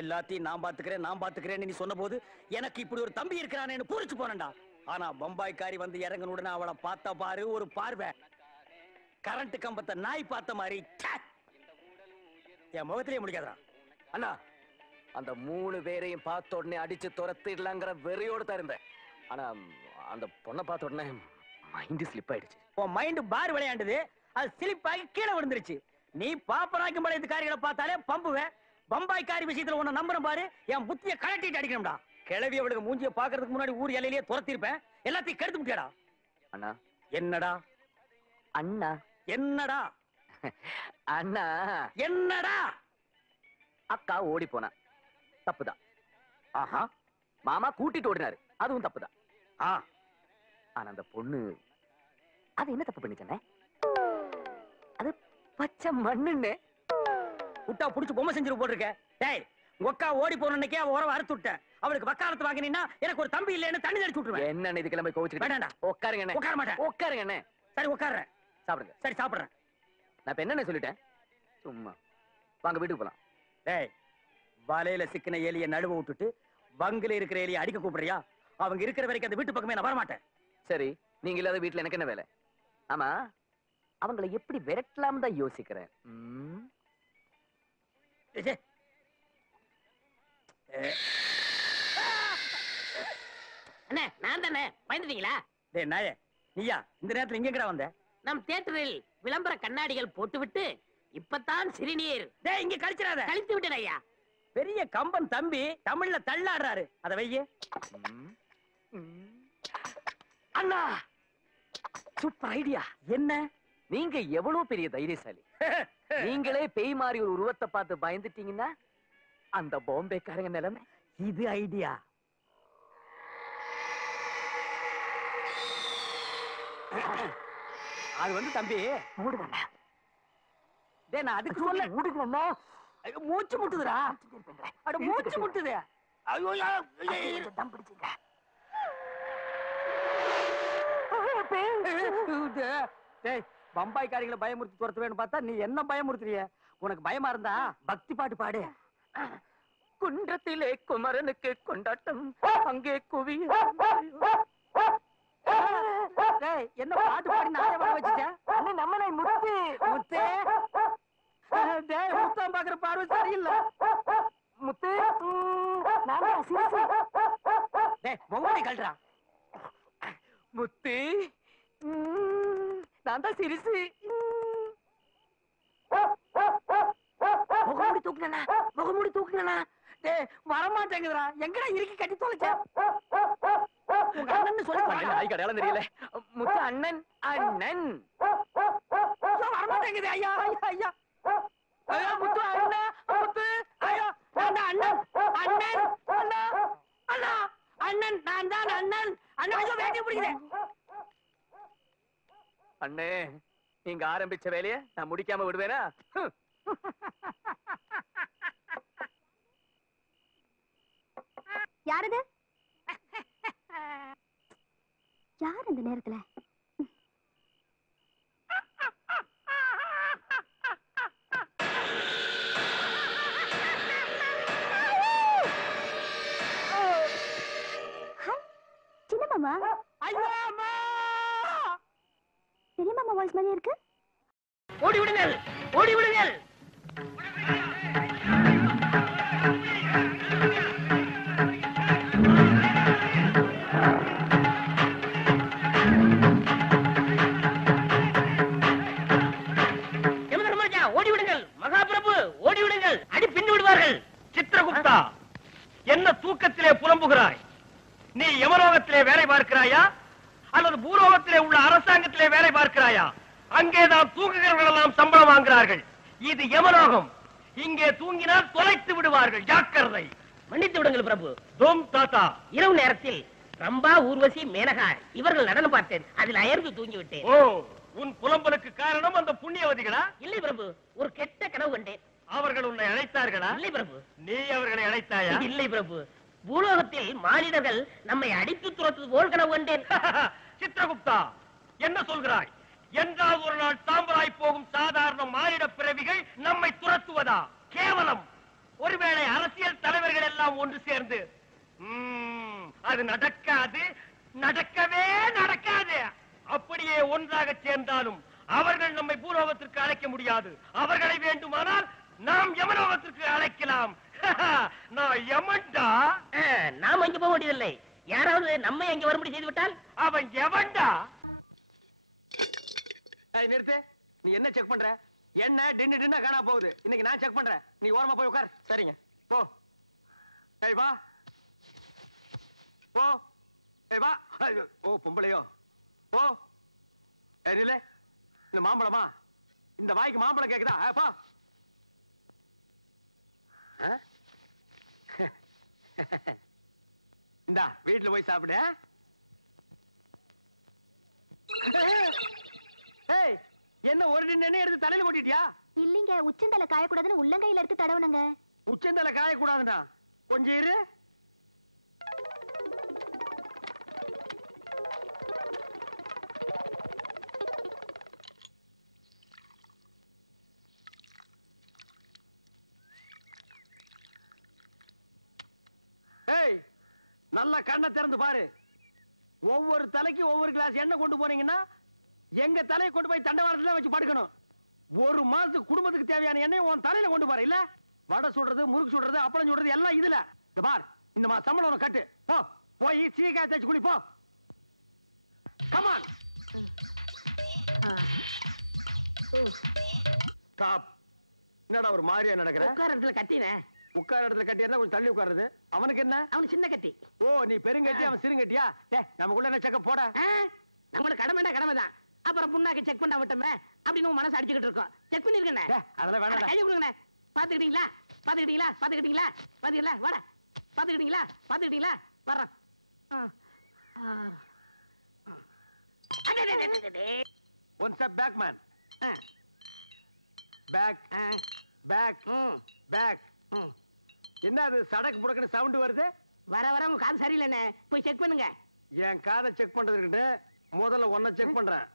எல்லாத்தையும் நான் பாத்துக்கிறேன் நீ சொன்ன போது எனக்கு இப்படி ஒரு தம்பி இருக்கிறானேன்னு பூரிச்சு போனேன்டா. ஆனா பம்பாய்க்காரி வந்து இறங்கின உடனே அவளை பார்த்த பாரு ஒரு பார்வை, கரண்ட் கம்பத்தை நாய் பார்த்த மாதிரி என் முகத்திலேயே முடிக்காதா. அண்ணா, அந்த 3 பேரையும் பார்த்த உடனே அடிச்சு துரத்திடலாங்கிற வெறியோடு தான் இருந்தேன். ஆனா அந்த பொண்ணை பார்த்த உடனே மைண்ட் ஸ்லிப் ஆயிடுச்சு. உன் மைண்ட் பார் விளையாண்டுது, அது ஸ்லிப் ஆகி கீழே விழுந்துருச்சு. நீ பாப்பராக்கும் பழையக்காரிகளை பார்த்தாலே பம்புவேன். பம்பாய்க்காரி விஷயத்துல உன்னை நம்புறேன் பாரு, என் புத்திய கலட்டிட்டு அடிக்கணும்டா. கிளவி அவளுக்கு மூஞ்சிய பாக்குறதுக்கு முன்னாடி ஊர் எல்லையிலேயே துரத்திருப்பேன். எல்லாத்தையும் கெடுத்து முட்டியாடா. அண்ணா. என்னடா அண்ணா? என்னடா அண்ணா? என்னடா? அக்கா ஓடி போனா தப்புதான். ஆஹா. மாமா கூட்டிட்டு ஓடினாரு, அதுவும் தப்புதான். ஆனா அந்த பொண்ணு அது என்ன தப்பு பண்ணிச்சனே? அது பச்சை மண்ணுன்னு விட்டா புடிச்சு பொம்மை செஞ்சிரு போட்டிருக்க. டேய், ஒக்கா ஓடி போனன்னைக்கே அவ உறவை அறுத்து விட்டேன். அவளுக்கு வக்காலத்து வாங்கினா எனக்கு ஒரு தம்பி இல்லைன்னு தண்ணி தெளிச்சு விட்டுருவேன். என்ன இது கிளம்பி கோவிச்சு வேண்டாம்டா. உட்காருங்க அண்ணே. உட்கார மாட்டேன். உட்காருங்க அண்ணே. சரி உட்கார்றேன். சாப்பிடுங்க. சரி சாப்பிடுறேன். நான் இப்ப என்ன சொல்லிட்டேன்? சும்மா வாங்க வீட்டுக்கு போலாம். டேய், வலையில சிக்கின எலியை நடுவ விட்டுட்டு வங்கில இருக்கிற எலியை அடிக்க கூப்பிடுறியா? அவங்க இருக்கிற வரைக்கும் அந்த வீட்டு பக்கமே நான் வரமாட்டேன். சரி, நீங்க இல்லாத வீட்டுல எனக்கு என்ன வேலை? ஆமா, அவங்களை எப்படி விரட்டலாம் தான் யோசிக்கிறேன். அண்ணே, நான் தானே. பயந்துட்டீங்களா? டேய் நாயே, நீயா இந்த நேரத்துல இங்க எங்கடா வந்த? நம் தியேட்டரில் விளம்பர கண்ணாடிகள் போட்டுவிட்டு இப்பதான் சிறுநீர். டேய், இங்க கழிச்சிராத. கழித்து விட்டேன் ஐயா. பெரிய கம்பன் தம்பி தமிழ்ல தள்ளாடுறாரு, அத வையே. அண்ணா, சூப்பர் ஐடியா. என்ன? நீங்க எவ்வளவு பெரிய தைரியசாலி. நீங்களே பேய் மாதிரி ஒரு உருவத்தை பார்த்து பயந்துட்டீங்கன்னா அந்த பாம்பேக்காரங்க நிலைமை. இது ஐடியா. அது வந்து தம்பி மூடுங்க. டேய், நான் அதுக்கு சொல்ல மூடுங்க. மூச்சு முட்டுதுடா. அட மூச்சு முட்டுது. ஐயோ தம் பிடிச்சீங்க. டேய், பம்பாய்க்காரிகளை பயமுறுத்தி துரத்துவேன்னு பார்த்தா நீ என்ன பயமுறுத்துறிய? உனக்கு பயமா இருந்தா பக்தி பாட்டு பாடு. குன்றத்திலே குமரனுக்கு கொண்டாட்டம், அங்கே குவி. டேய், என்ன பாட்டு பாடி நானே வர வச்சுட்டேன். நம்ம நாய் முத்து. முத்து. டேய், முத்தம் பாக்குற பார்வை சரியில்லை. முத்து, நான் சிரிச்சு. டேய், முகமூடி கழட்டுறா. முத்து, நான் தான் சிரிச்சு. முகமூடி தூக்குனா, முகமூடி தூக்குனா. டேய், வரமாட்டேங்குதுடா. எங்கடா இறுக்கி கட்டி தொலைச்ச? உங்க அண்ணன் சொல்லி நாய் கடையாளம் தெரியல. முத்து அண்ணன். அண்ணன் வரமாட்டேங்குது. ஐயா ஐயா ஐயா ஐயா, முத்து அண்ணா, முத்து ஐயா, நான் தான் அண்ணன். அண்ணன் அண்ணா அண்ணா அண்ணன், நான் தான் அண்ணன். அண்ணன் ஐயோ, வேட்டி பிடிக்குது. அண்ணே, நீங்க ஆரம்பிச்ச வேலைய நான் முடிக்காம விடுவேனா? யாரது? யார் இந்த நேரத்துல? சின்ன மாமா. ஐயோ அம்மா, பெரிய மாமா வாய்ஸ் மாதிரி இருக்கு. ஓடி விடுங்கள், ஓடி விடுங்கள். ஓடி விடுங்கள் மகாபிரபு, ஓடி விடுங்கள். அடி பின்னு விடுவார்கள். சித்திரகுப்தா, என்ன தூக்கத்திலே புலம்புகிறாய்? நீ யமலோகத்திலே வேலை பார்க்கிறாயா அல்லது பூலோகத்திலே உள்ள அரசாங்கத்திலே வேலை பார்க்கிறாயா? அங்கேதான் தூங்குகிறவர்கள் எல்லாம் சம்பளம் வாங்குகிறார்கள். இது யமலோகம். இங்கே தூங்கினால் தொலைத்து விடுவார்கள், ஜாக்கிரதை. மன்னித்து விடுங்கள் பிரபு. தோம் தாத்தா, இரவு நேரத்தில் ரம்பா, ஊர்வசி, மேனகா இவர்கள் நடனம் பார்த்தேன். அதில் அயர்ந்து தூங்கி விட்டேன். ஓ, உன் புலம்பலுக்கு காரணம் அந்த புண்ணியவதிகளா? இல்லை பிரபு, ஒரு கெட்ட கனவு கண்டேன். அவர்கள் உன்னை அழைத்தார்களா? இல்லை பிரபு. நீ அவர்களை அழைத்தாயா? இல்லை பிரபு, பூலோகத்தில் மானிடர்கள் நம்மை அடித்து துரத்துவது போல் கனவு கண்டேன். சித்திரகுப்தா, என்ன சொல்கிறாய்? என்றால் ஒரு நாள் சாம்பலாய் போகும் சாதாரண மானிட பிறவிகள் நம்மை துரத்துவதா? கேவலம். ஒருவேளை அரசியல் எல்லாம் ஒன்று சேர்ந்து அது நடக்காது, நடக்கவே நடக்காது. அப்படியே ஒன்றாக சேர்ந்தாலும் அவர்கள் நம்மை பூலோகத்திற்கு அழைக்க முடியாது. அவர்களை வேண்டுமானால் நாம் யமலோகத்திற்கு அழைக்கலாம். நான் யமன்டா. நாம் அங்க போக வேண்டியதில்லை. யாராவது நம்ம அங்க வரும்படி செய்து விட்டால் அவன் எவன்டா? நிறுத்து. நீ என்ன செக் பண்ற? என்ன டின்னு டின்னா காணா போகுது. இன்னைக்கு நான் செக் பண்றேன். நீ ஓரமா போய் உட்கார். சரிங்க, போ. ஏய் வா, போ. ஏய் வா. ஓ பொம்பளையோ? போ. ஏய் நில்ல. இந்த மாம்பழமா? இந்த வாய்க்கு மாம்பழம் கேக்குதா? போ. இந்தா வீட்டுல போய் சாப்பிடு. ஏய் என்ன ஒரு டின்னு எடுத்து தலையில கொட்டிட்டியா? இல்லீங்க, உச்சந்தலை காயக்கூடாதுன்னு உள்ளங்கையில எடுத்து தடவுனங்க. உச்சந்தலை காயக்கூடாதுன்னா கொஞ்சம் இரு. ஏய் நல்லா கண்ணை திறந்து பாரு. ஒவ்வொரு தலைக்கு ஒவ்வொரு கிளாஸ் எண்ணெய் கொண்டு போனீங்கன்னா எங்க தலையை கொண்டு போய் தண்டவாளத்துல வச்சு படுக்கணும். ஒரு மாசத்துக்கு குடும்பத்துக்கு தேவையான எண்ணெய் உன் தலையில கொண்டு போற. இல்ல வடை சுடுறது, முறுக்கு சுடுறது, அப்பளம் சுடுறது எல்லாம் இதுல. இந்த பார், இந்த மா சம்பளம் உனக்கு கட்டு. போ போய் சீக்காய் தேய்ச்சி குளி. போ. கமான். ஸ்டாப். என்னடா ஒரு மாதிரியா நடக்கிற? உட்கார இடத்துல கட்டினே. உட்கார இடத்துல கட்டியா கொஞ்சம் தள்ளி உட்காருது. அவனுக்கு என்ன? அவனு சின்ன கட்டி. ஓ நீ பெருங்கட்டி, அவன் சிறுங்கட்டியா? நமக்குள்ள என்ன செக்க போட? நம்மளுக்கு கடமைனா கடமைதான். அப்புறம் புண்ணாக்கு செக் பண்ண விட்டோமே அப்படின்னு மனசு அடிச்சுக்கிட்டு இருக்கோம். செக் பண்ணிருக்கேன். அதெல்லாம் வேணாம். கை கொடுங்க. பாத்துக்கிட்டீங்களா? பாத்துக்கிட்டீங்களா? பாத்துக்கிட்டீங்களா? பாத்தீங்களா? வாடா. பாத்துக்கிட்டீங்களா? பாத்துக்கிட்டீங்களா? வர்றோம். One step back man. Back back back. என்ன அது சடக்கு புடக்குன்னு சவுண்ட் வருது? வர வர உங்க காது சரியில்லைண்ணே, போய் செக் பண்ணுங்க. என் காதை செக் பண்றதுக்கு முதல்ல ஒன்ன செக் பண்றேன்.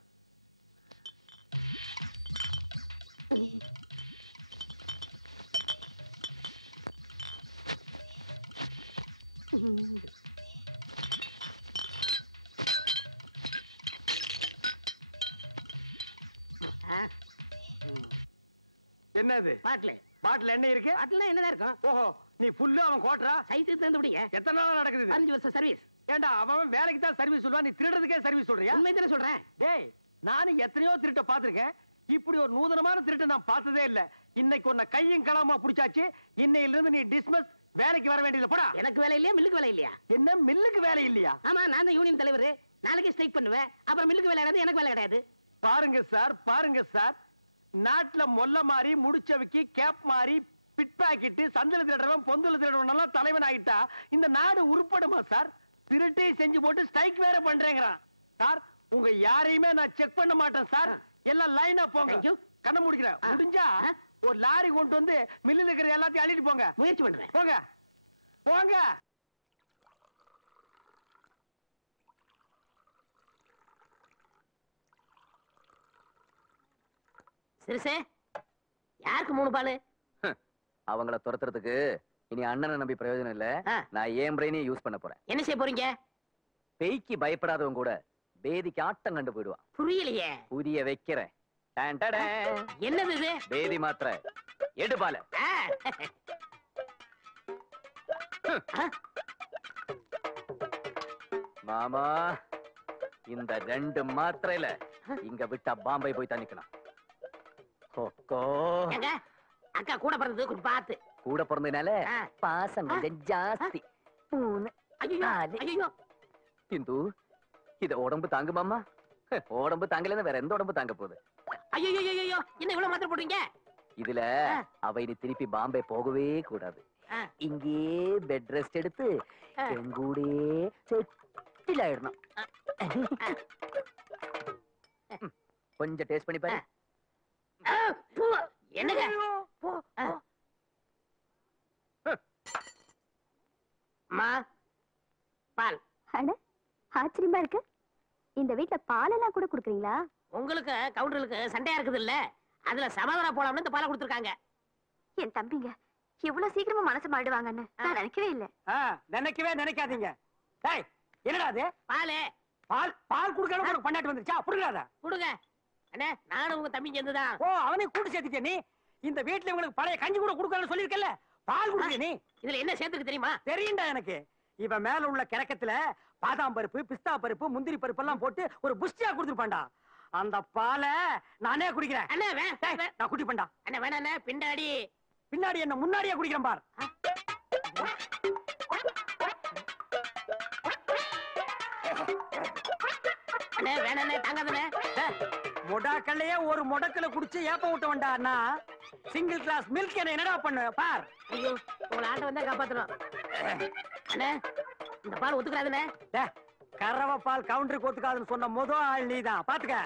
என்னது? பாட்டில் பாட்டில் என்ன இருக்கு? பாட்டில் என்னதான் இருக்கும்? ஓஹோ நீ ஃபுல்லா அவன் கோட்டரா? சைத்து தந்து விடுங்க. எத்தனை நாளா நடக்குது? 5 வருஷம் சர்வீஸ். ஏண்டா அவன் வேலைக்கு தான் சர்வீஸ் சொல்லுவான், நீ திருடுறதுக்கே சர்வீஸ் சொல்றியா? உண்மை தானே சொல்றேன். டேய் நானும் எத்தனையோ திருட்ட பாத்திருக்கேன். இப்படி ஒரு நூதனமான திருட்ட நான் பார்த்ததே இல்ல. இன்னைக்கு உன்னை கையும் களமா புடிச்சாச்சு. இன்னையில இருந்து நீ டிஸ்மிஸ். வேலைக்கு வர வேண்டியது. போடா. எனக்கு வேலை இல்லையா? மில்லுக்கு வேலை இல்லையா? என்ன மில்லுக்கு வேலை இல்லையா? ஆமா, நான் தான் யூனியன் தலைவர். நாளைக்கு ஸ்ட்ரைக் பண்ணுவேன். அப்புறம் மில்லுக்கு வேலை கிடையாது, எனக்கு வேலை கிடையாது. பாருங்க சார், பாருங்க சார். நாட்டுல மொல்ல மாறி, முடிச்சவைக்கு கேப் மாறி, பிட் பாக்கெட், சந்தல திருடுறவன், பொந்தல திருடுறவன் எல்லாம் தலைவன் ஆயிட்டா இந்த நாடு உருப்படுமா சார்? திருட்டை செஞ்சு போட்டு ஸ்ட்ரைக் வேற பண்றேங்கிறான் சார். உங்க யாரையுமே நான் செக் பண்ண மாட்டேன் சார். எல்லாம் லைனா போங்க. கண்ண முடிக்கிறேன். முடிஞ்சா ஒரு லாரி கொண்டு வந்து மில்லில் இருக்கிற எல்லாத்தையும் அள்ளிட்டு போங்க. முயற்சி பண்றேன். போங்க போங்க. சிறுசே, யாருக்கு 3 பாலு? அவங்கள துரத்துறதுக்கு இனி அண்ணனை நம்பி பிரயோஜனம் இல்ல. நான் ஏன் பிரெயினையும் யூஸ் பண்ண போறேன். என்ன செய்ய போறீங்க? பேய்க்கு பயப்படாதவங்க கூட பேதிக்கு ஆட்டம் கண்டு போயிடுவான். புரியலையே. புரிய வைக்கிறேன். என்னது இது? பேதி மாத்திரை. எடு பால. மாமா இந்த 2 மாத்திரையில இங்க விட்டா பாம்பே போய் தண்ணிக்கணும். அக்கா கூட பிறந்தது கொஞ்சம் பார்த்து. கூட பிறந்ததுனால பாசம் கொஞ்சம் ஜாஸ்தி. 3 4 இந்து இத உடம்பு தாங்குமாமா? உடம்பு தாங்கலன்னா வேற எந்த உடம்பு தாங்க போகுது? ஐயோ என்ன இவ்வளவு மாத்திரை போடுறீங்க? இதுல அவை நீ திருப்பி பாம்பே போகவே கூடாது. இங்கே பெட் ரெஸ்ட் எடுத்து எங்கூடே செட்டில் ஆயிடணும். கொஞ்சம் டேஸ்ட் பண்ணி பாரு. என்னங்க? பால். அட ஆச்சரியமா இருக்கு. இந்த வீட்ல பாலெல்லாம் கூட குடுக்குறீங்களா? உங்களுக்கு கவுண்டருக்கு சண்டையா இருக்குது இல்ல, அதுல சமாதானம் போலாம்னு இந்த பாலை கொடுத்துருக்காங்க. என் தம்பிங்க இவ்வளவு சீக்கிரமா மனசு மாறிடுவாங்கன்னு நான் நினைக்கவே இல்ல. நினைக்கவே நினைக்காதீங்க. டேய் என்னடா அது? பாலு பால் பால் குடுக்கணும் உனக்கு பண்ணாட்டு வந்துச்சா? புடுங்கடா. குடுங்க. அண்ணே நானும் உங்க தம்பி சேர்ந்துதான். ஓ அவனே கூட்டி சேர்த்துக்க நீ. இந்த வீட்ல உங்களுக்கு பழைய கஞ்சி கூட குடுக்கறன்னு சொல்லிருக்கல. பால் குடுக்க நீ. இதுல என்ன சேர்த்துக்கு தெரியுமா? தெரியும்டா எனக்கு. இவன் மேல உள்ள கிழக்கத்துல பாதாம் பருப்பு, பிஸ்தா பருப்பு, முந்திரி பருப்பு எல்லாம் போட்டு ஒரு புஷ்டியா குடுத்துருப்பான்டா. அந்த பாலை நானே குடிக்கிறேன். அண்ணே நான் குடிப்பேன்டா. அண்ணே வேணாண்ணே பின்னாடி. பின்னாடி என்ன முன்னாடியே குடிக்கிறேன் பார். அண்ணே வேணாண்ணே தாங்காதண்ணே. மொடாக்கல்லையே ஒரு முடக்கல குடிச்சு ஏப்ப விட்டவன்டா அண்ணா. சிங்கிள் கிளாஸ் மில்க் என்னடா பண்ணு பார். ஐயோ உங்களை ஆட்ட வந்தா காப்பாத்தணும். அண்ணே இந்த பால் ஒத்துக்கிறாதுண்ணே. கறவை பால் கவுண்டருக்கு ஒத்துக்காதுன்னு சொன்ன முதல் ஆள் நீதான். பாத்துக்க.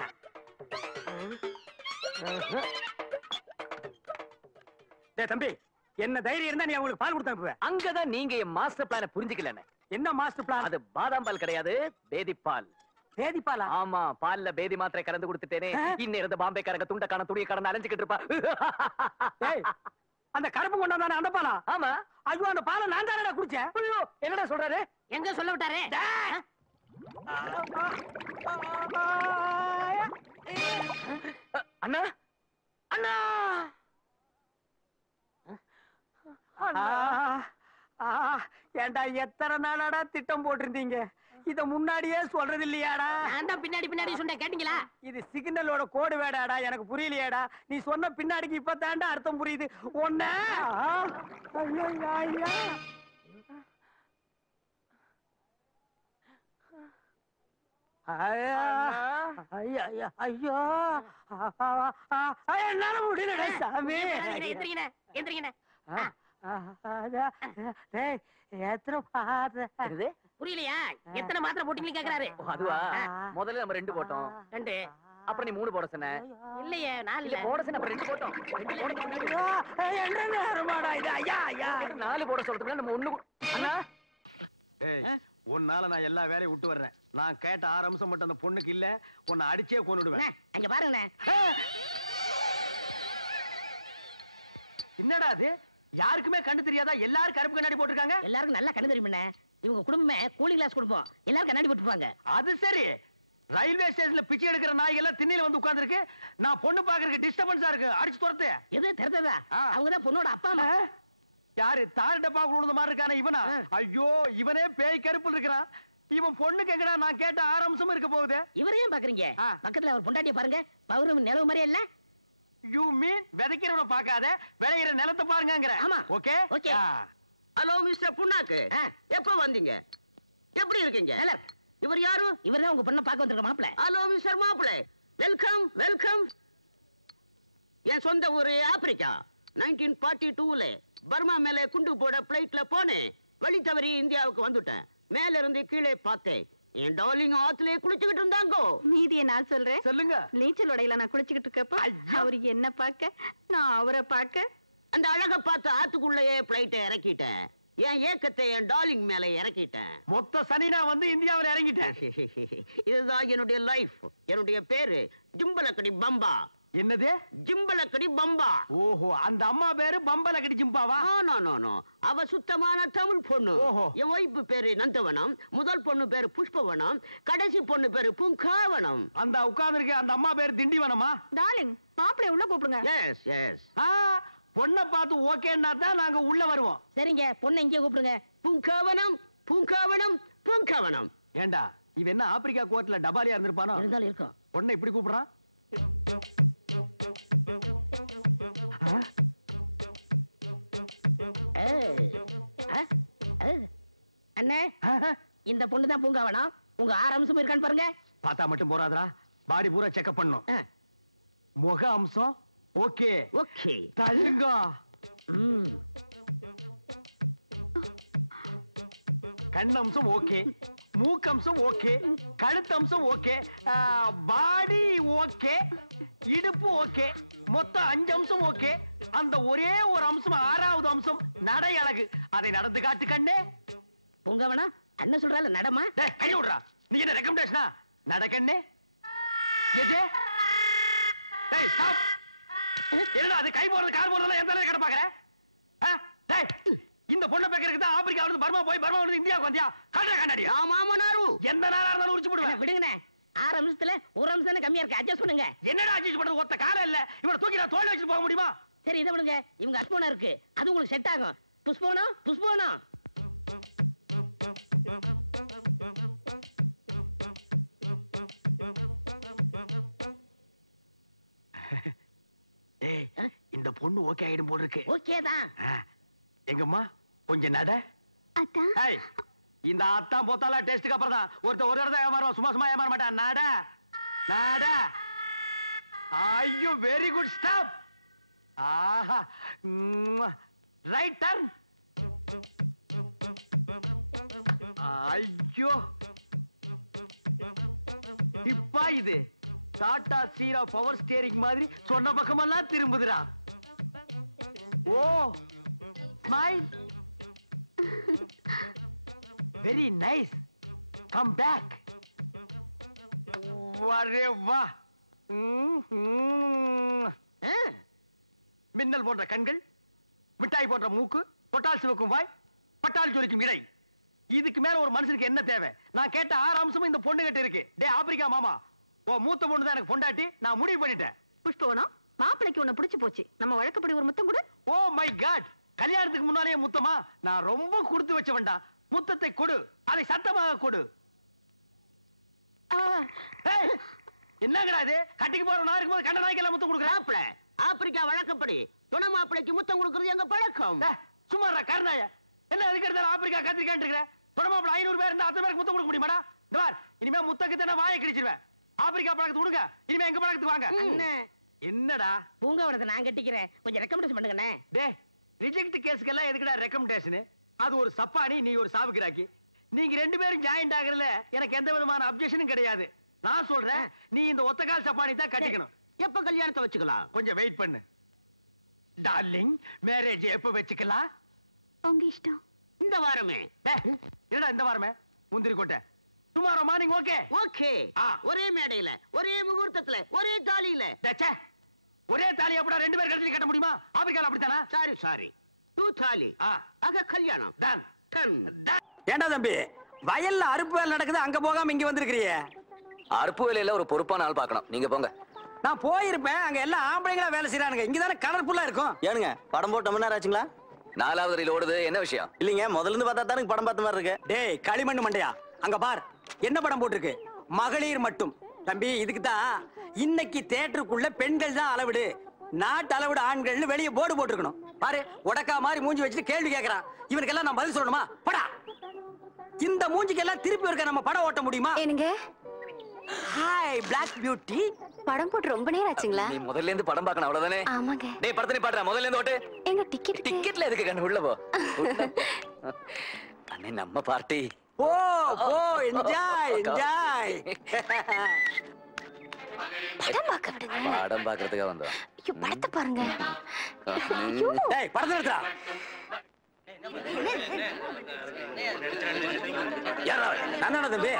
தம்பி என்ன தைரியம் இருந்தா நீ அவங்களுக்கு பால் கொடுத்த. அங்கதான் நீங்க என் மாஸ்டர் பிளான புரிஞ்சுக்கல. என்ன மாஸ்டர் பிளான்? அது பாதாம் பால் கிடையாது, பேதி பால். பேதி பாலா? ஆமா, பால்ல பேதி மாத்திரை கலந்து கொடுத்துட்டேனே. இன்னும் இருந்த பாம்பே காரங்க துண்டக்கான துணியை கடந்து அலைஞ்சுக்கிட்டு இருப்பா. அந்த கருப்பு கொண்டாந்தானே அந்த பாலா? ஆமா. ஐயோ அந்த பாலை நான் தானடா குடிச்சேன். என்னடா சொல்றாரு? எங்க சொல்ல விட்டாரு? அண்ணா அண்ணா ஏண்டா எத்தனை நாளாடா திட்டம் போட்டிருந்தீங்க? இத முன்னாடியே சொல்றது இல்லையாடா? நான் தான் பின்னாடி பின்னாடி சொன்னேன், கேட்டீங்களா? இது சிக்னலோட கோடு வேடாடா, எனக்கு புரியலையாடா. நீ சொன்ன பின்னாடிக்கு இப்ப தாண்டா அர்த்தம் புரியுது. ஒண்ணு ஐயோ என்னால முடியல சாமி. எந்திரிங்கண்ணே எந்திரிங்கண்ணே. புரியலையா? எத்தனை மாத்திரை போட்டீங்கன்னு கேக்குறாரு. அதுவா? முதல்ல நம்ம 2 போட்டோம். 2. அப்புறம் நீ 3 போட சொன்ன. இல்லையே 4 இல்ல போட சொன்ன, அப்புறம் 2 போட்டோம். 4 போட சொல்றதுக்கு நம்ம 1. அண்ணா உன்னால நான் எல்லா வேலையும் விட்டு வர்றேன். நான் கேட்ட 6 அம்சம் மட்டும் அந்த பொண்ணுக்கு இல்ல, உன்னை அடிச்சே கொன்னுடுவேன். அங்க பாருங்கண்ணே. என்னடா அது? யாருக்குமே கண்ணு தெரியாதா? எல்லாரும் கருப்பு கண்ணாடி போட்டிருக்காங்க. எல்லாருக்கும் நல்லா கண்ணு தெரியுமே. இவங்க குடும்பமே கூலிங் கிளாஸ் குடும்பம். எல்லாரும் கண்ணாடி போட்டுருப்பாங்க. அது சரி. ரயில்வே ஸ்டேஷன்ல பிச்சை எடுக்கிற நாய்கள் எல்லாம் திண்ணையில வந்து உட்கார்ந்துருக்கு. நான் பொண்ணு பாக்குறதுக்கு டிஸ்டர்பன்ஸா இருக்கு. அடிச்சு துரத்து. எது தெரிஞ்சதா? அவங்கதான் பொண்ணோட அப்பா அம்மா. யாரு? தார் டப்பா விழுந்த மாதிரி இருக்கானே இவனா? ஐயோ இவனே பேய் கருப்புல இருக்கிறான். இவன் பொண்ணுக்கு எங்கடா நான் கேட்ட 6 அம்சம் இருக்க போகுது. இவரையும் பாக்குறீங்க? பக்கத்துல அவர் பொண்டாட்டிய பாருங்க. பௌர்ணமி நிலவு மாதிரியே இல்ல? யூ மீன் விதைக்கிறவன பாக்காத விளையிற நிலத்தை பாருங்கங்கற. ஆமா. Okay okay. ஹலோ மிஸ்டர் புண்ணாக்கு, எப்ப வந்தீங்க? எப்படி இருக்கீங்க? இவர் யாரு? இவர்தான் உங்க பொண்ணை பார்க்க வந்திருக்க மாப்பிள. ஹலோ மிஸ்டர் மாப்பிள, வெல்கம் வெல்கம். என் சொந்த ஊரு ஆப்பிரிக்கா. 1942ல பர்மா மேல குண்டு போட பிளைட்ல போனேன். வழி தவறி இந்தியாவுக்கு வந்துட்டேன். மேல இருந்து கீழே பார்த்தேன். என் டார்லிங் ஆத்துல குளிச்சுக்கிட்டு இருந்தாங்க. மீதியை நான் சொல்றேன். சொல்லுங்க. நீச்சல் உடையில நான் குளிச்சுக்கிட்டு இருக்கப்ப அவரு என்ன பார்க்க, நான் அவரை பார்க்க. அந்த அழக பார்த்து ஆத்துக்குள்ளேயே பிளைட்டை இறக்கிட்டேன். என் ஏக்கத்தை என் டார்லிங் மேல இறக்கிட்டேன். மொத்த சனி நான் வந்து இந்தியாவில் இறங்கிட்டேன். இதுதான் என்னுடைய லைஃப். என்னுடைய பேரு ஜிம்பலக்கடி பம்பா. என்னது? ஜிம்பலக்கடி பம்பா. ஓஹோ, அந்த அம்மா பேரு பம்பலக்கடி ஜிம்பாவா? நோ. அவ சுத்தமான தமிழ் பொண்ணு. என் ஒய்ஃபு பேரு நந்தவனம், முதல் பொண்ணு பேரு புஷ்பவனம், கடைசி பொண்ணு பேரு பூங்காவனம். அந்த உட்கார்ந்துருக்க அந்த அம்மா பேரு திண்டிவனமா? டார்லிங், மாப்பிள்ளை உள்ள கூப்பிடுங்க. Yes yes. பொண்ணை பார்த்து ஓகேன்னா தான் நாங்க உள்ள வருவோம். சரிங்க, பொண்ணை இங்கே கூப்பிடுங்க. பூங்காவனம் பூங்காவனம் பூங்காவனம். ஏண்டா இவன் என்ன ஆப்பிரிக்கா கோர்ட்ல டபாலியா இருந்திருப்பானோ? இருந்தாலும் இருக்கும். பொண்ணை இப்படி கூப்பிடுறான். அண்ணே, இந்த பொண்ணு தான் பூங்காவனம். உங்க 6 அம்சம் இருக்கான்னு பாருங்க. பார்த்தா மட்டும் போறாதா, பாடி பூரா செக்அப் பண்ணும். முக அம்சம் ஓகே ஓகே. தள்ளுங்க. கண்ணம்சம் ஓகே, மூக்கம்சம் ஓகே, கழுத்தம்சம் ஓகே, பாடி ஓகே, இடுப்பு ஓகே, மொத்தம் 5 அம்சம் ஓகே. அந்த ஒரே ஒரு அம்சம் 6வது அம்சம் நடை அழகு. அதை நடந்து காட்டு கண்ணே. பூங்காவனம் அண்ணன் சொல்றால நடமா. கை விடுறா. நீ என்ன ரெக்கமெண்டேஷனா? நட கண்ணே. எது? என்னடா அது? கை போடுறது கால் போடுறதுல எந்த அளவுக்கு கடை பாக்குற? டேய், இந்த பொண்ணை பேக்கறதுக்கு தான் ஆப்பிரிக்கால இருந்து பர்மா போய் பர்மா வந்து இந்தியாவுக்கு வந்தியா? காட்டுற கண்ணாடி. மாமனாரு எந்த நாளா இருந்தாலும் உரிச்சு போடுவேன். விடுங்கண்ணே 6 நிமிஷத்துல 1 நிமிஷம் தானே கம்மியா இருக்கு, அட்ஜஸ்ட் பண்ணுங்க. என்னடா அட்ஜஸ்ட் பண்றது? ஒத்த காலம் இல்ல. இவனை தூக்கி நான் தோல்ல வச்சுட்டு போக முடியுமா? சரி இதை விடுங்க, இவங்க அஸ்போனா இருக்கு, அது உங்களுக்கு செட் ஆகும். புஷ்போனா புஷ்போனா. ஏய், இந்த பொண்ணு ஓகே ஆயிடும் போல இருக்கு. ஓகே தான். எங்கம்மா கொஞ்சம் நட. அத்தா ஏய், இந்த அத்தான் போத்தால டெஸ்ட்க்கு அப்புறம் தான் ஒருத்த ஒரு இடத்துல ஏமாறுவான், சும்மா சும்மா ஏமாற மாட்டான். நட நட. ஐயோ வெரி குட் ஸ்டாப். ஆஹா, ரைட் டர்ன். ஐயோ இப்பா இது டாடா ஸ்ரீரா பவர் ஸ்டீரிங் மாதிரி சொன்ன பக்கமெல்லாம் திரும்புதுடா. Oh smile, very nice, come back. வரே வா. மின்னல் போன்ற கண்கள், மிட்டாய் போன்ற மூக்கு, தொட்டால் சிவக்கும் வாய், பட்டால் ஜொலிக்கும் இடை. இதுக்கு மேல ஒரு மனுஷனுக்கு என்ன தேவை? நான் கேட்ட 6 அம்சமும் இந்த பொண்ணு கிட்ட இருக்கு. டே ஆப்பிரிக்கா மாமா, ஓ மூத்த பொண்ணு தான் எனக்கு பொண்டாட்டி. நான் முடிவு பண்ணிட்டேன். புஷ்போனா மாப்பிளைக்கு உன்னை பிடிச்சு போச்சு, நம்ம வழக்கப்படி ஒரு முத்தம் கொடு. ஓ மை காட், கல்யாணத்துக்கு முன்னாலேயே முத்தமா? நான் ரொம்ப கொடுத்து வச்ச வேண்டாம். முத்தத்தை கொடு, அதை சத்தமாக கொடு. ஏய், என்னங்கடா இது? கட்டிக்கு போற நாருக்கு போது கண்ட நாய்க்கு எல்லாம் முத்தம் கொடுக்குறாப்ல. ஆப்பிரிக்கா வழக்கப்படி துணை மாப்பிளைக்கு முத்தம் கொடுக்கறது எங்க பழக்கம். சும்மா கருணாய என்ன அதுக்கு எடுத்தாலும் ஆப்பிரிக்கா கத்திரிக்கான்னு இருக்கிறேன். துணமாப்பிள 500 பேர் இருந்தா 10 பேருக்கு முத்தம் கொடுக்க முடியுமாடா? இந்த பார், இனிமே முத்தக்கு தானே வாயை கிழிச்சிருவேன். ஆப்பிரிக்கா பழக்கத்துக்கு கொடுங்க, இனிமே எங்க பழக்கத்துக்கு வாங்க. என்னடா பூங்காவனத்தை நான் கட்டிக்கிறேன், கொஞ்சம் ரெக்கமெண்டேஷன் பண்ணுங்கண்ணே. டே, ரிஜெக்ட் கேஸ்க்கெல்லாம் எதுக்குடா ரெக்கமெண்டேஷன்? அது ஒரு சப்பானி, நீ ஒரு சாவுக்கிராக்கி. நீங்க 2 பேரும் ஜாயிண்ட் ஆகுறதுல எனக்கு எந்த விதமான அப்ஜெக்ஷனும் கிடையாது. நான் சொல்றேன், நீ இந்த ஒத்தக்கால் சப்பானி தான் கட்டிக்கணும். எப்ப கல்யாணத்தை வச்சுக்கலாம்? கொஞ்சம் வெயிட் பண்ணு டார்லிங். மேரேஜ் எப்ப வச்சுக்கலாம்? உங்க இஷ்டம். இந்த வாரமே. என்னடா இந்த வாரமே? முந்திரி கோட்டை. Tomorrow morning. Okay okay. ஒரே மேடையில, ஒரே முகூர்த்தத்துல, ஒரே தாலியில. ஒரே தாலி அப்படா 2 பேர் கடைசியில் கட்ட முடியுமா? ஆப்பிரிக்கால அப்படித்தானா? சாரி சாரி, 2 தாலி. ஆக கல்யாணம் டன். ஏண்டா தம்பி, வயல்ல அறுப்பு வேலை நடக்குது, அங்க போகாம இங்க வந்திருக்கிறியே? அறுப்பு வேலையில ஒரு பொறுப்பான ஆள் பார்க்கணும். நீங்க போங்க. நான் போயிருப்பேன், அங்க எல்லாம் ஆம்பளைங்களா வேலை செய்யறானுங்க. இங்கதானே கலர்ஃபுல்லா இருக்கும். ஏனுங்க படம் போட்ட மணி நேரம் ஆச்சுங்களா? 4வது ரீல் ஓடுது. என்ன விஷயம்? இல்லைங்க, முதல்ல இருந்து பார்த்தா தான் படம் பார்த்த மாதிரி இருக்கு. டேய் களிமண்ணு மண்டையா, அங்க பார் என்ன படம் போட்டிருக்கு? மகளிர் மட்டும். தம்பி, இதுக்கு தான் இன்னைக்கு தியேட்டருக்குள்ள பெண்கள் தான் அளவிடு, நாட்டு அளவிடு ஆண்கள்னு வெளியே போர்டு போட்டுருக்கணும். பாரு, உடக்கா மாதிரி மூஞ்சி வச்சுட்டு கேள்வி கேட்கறான். இவனுக்கெல்லாம் நான் பதில் சொல்லணுமா? படா, இந்த மூஞ்சிக்கு எல்லாம் திருப்பி இருக்க நம்ம படம் ஓட்ட முடியுமா? என்னங்க ஹாய் பிளாக் பியூட்டி. படம் போட்டு ரொம்ப நேரம் ஆச்சுங்களா? நீ முதல்ல இருந்து படம் பார்க்கணும், அவ்வளவுதானே? ஆமாங்க. டேய் படத்தை நீ பாடுற, முதல்ல இருந்து ஓட்டு. எங்க டிக்கெட்? டிக்கெட்ல எதுக்கு கண்ணு? உள்ள போ. அண்ணே நம்ம பார்ட்டி. ஓ ஓ, என்ஜாய் என்ஜாய். படம் பார்க்க விடுங்க. படம் பார்க்கிறதுக்காக வந்தோம். ஐயோ, படத்தை பாருங்க. டேய் படத்தை எடுத்துடா. நானா தம்பி?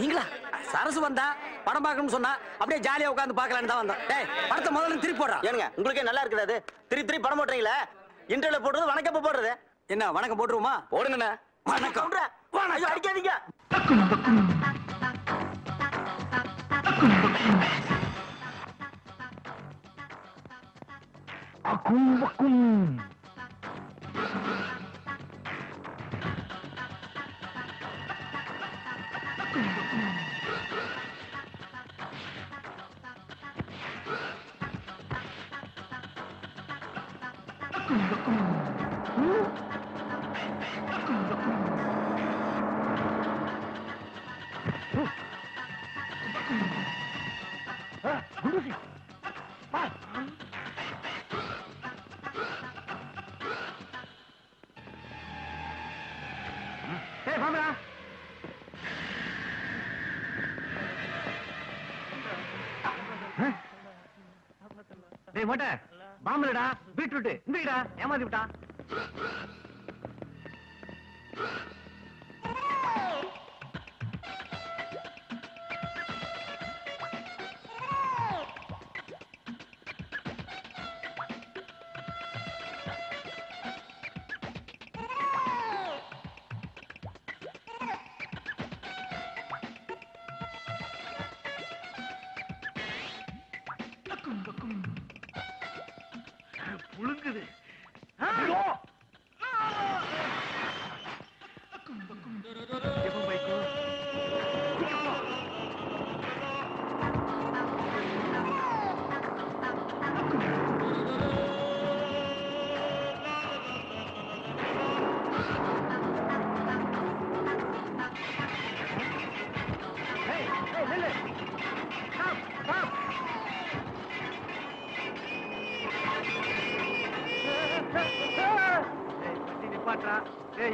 நீங்களா? சரசு வந்தா படம் பார்க்கணும்னு சொன்னா அப்படியே ஜாலியா உட்கார்ந்து பார்க்கலான்னு தான் வந்தோம். டேய் படத்தை முதல்ல திருப்பி போடுறா. ஏனுங்க உங்களுக்கே நல்லா இருக்கிறது, திருப்பி படம் போடுறீங்களே. இன்டர்வியூல போடுறது வணக்கம் போடுறது. என்ன வணக்கம் போட்டுருவோமா? போடுங்கண்ணா. வணக்கம். ஐயோ, அடிக்காதீங்க. டேய் மோட்ட, பாம்பலடா, பீட்ரூட் இந்தடா, ஏமாத்தி விட்டா. புழுங்குது. எப்ப பைக்கு?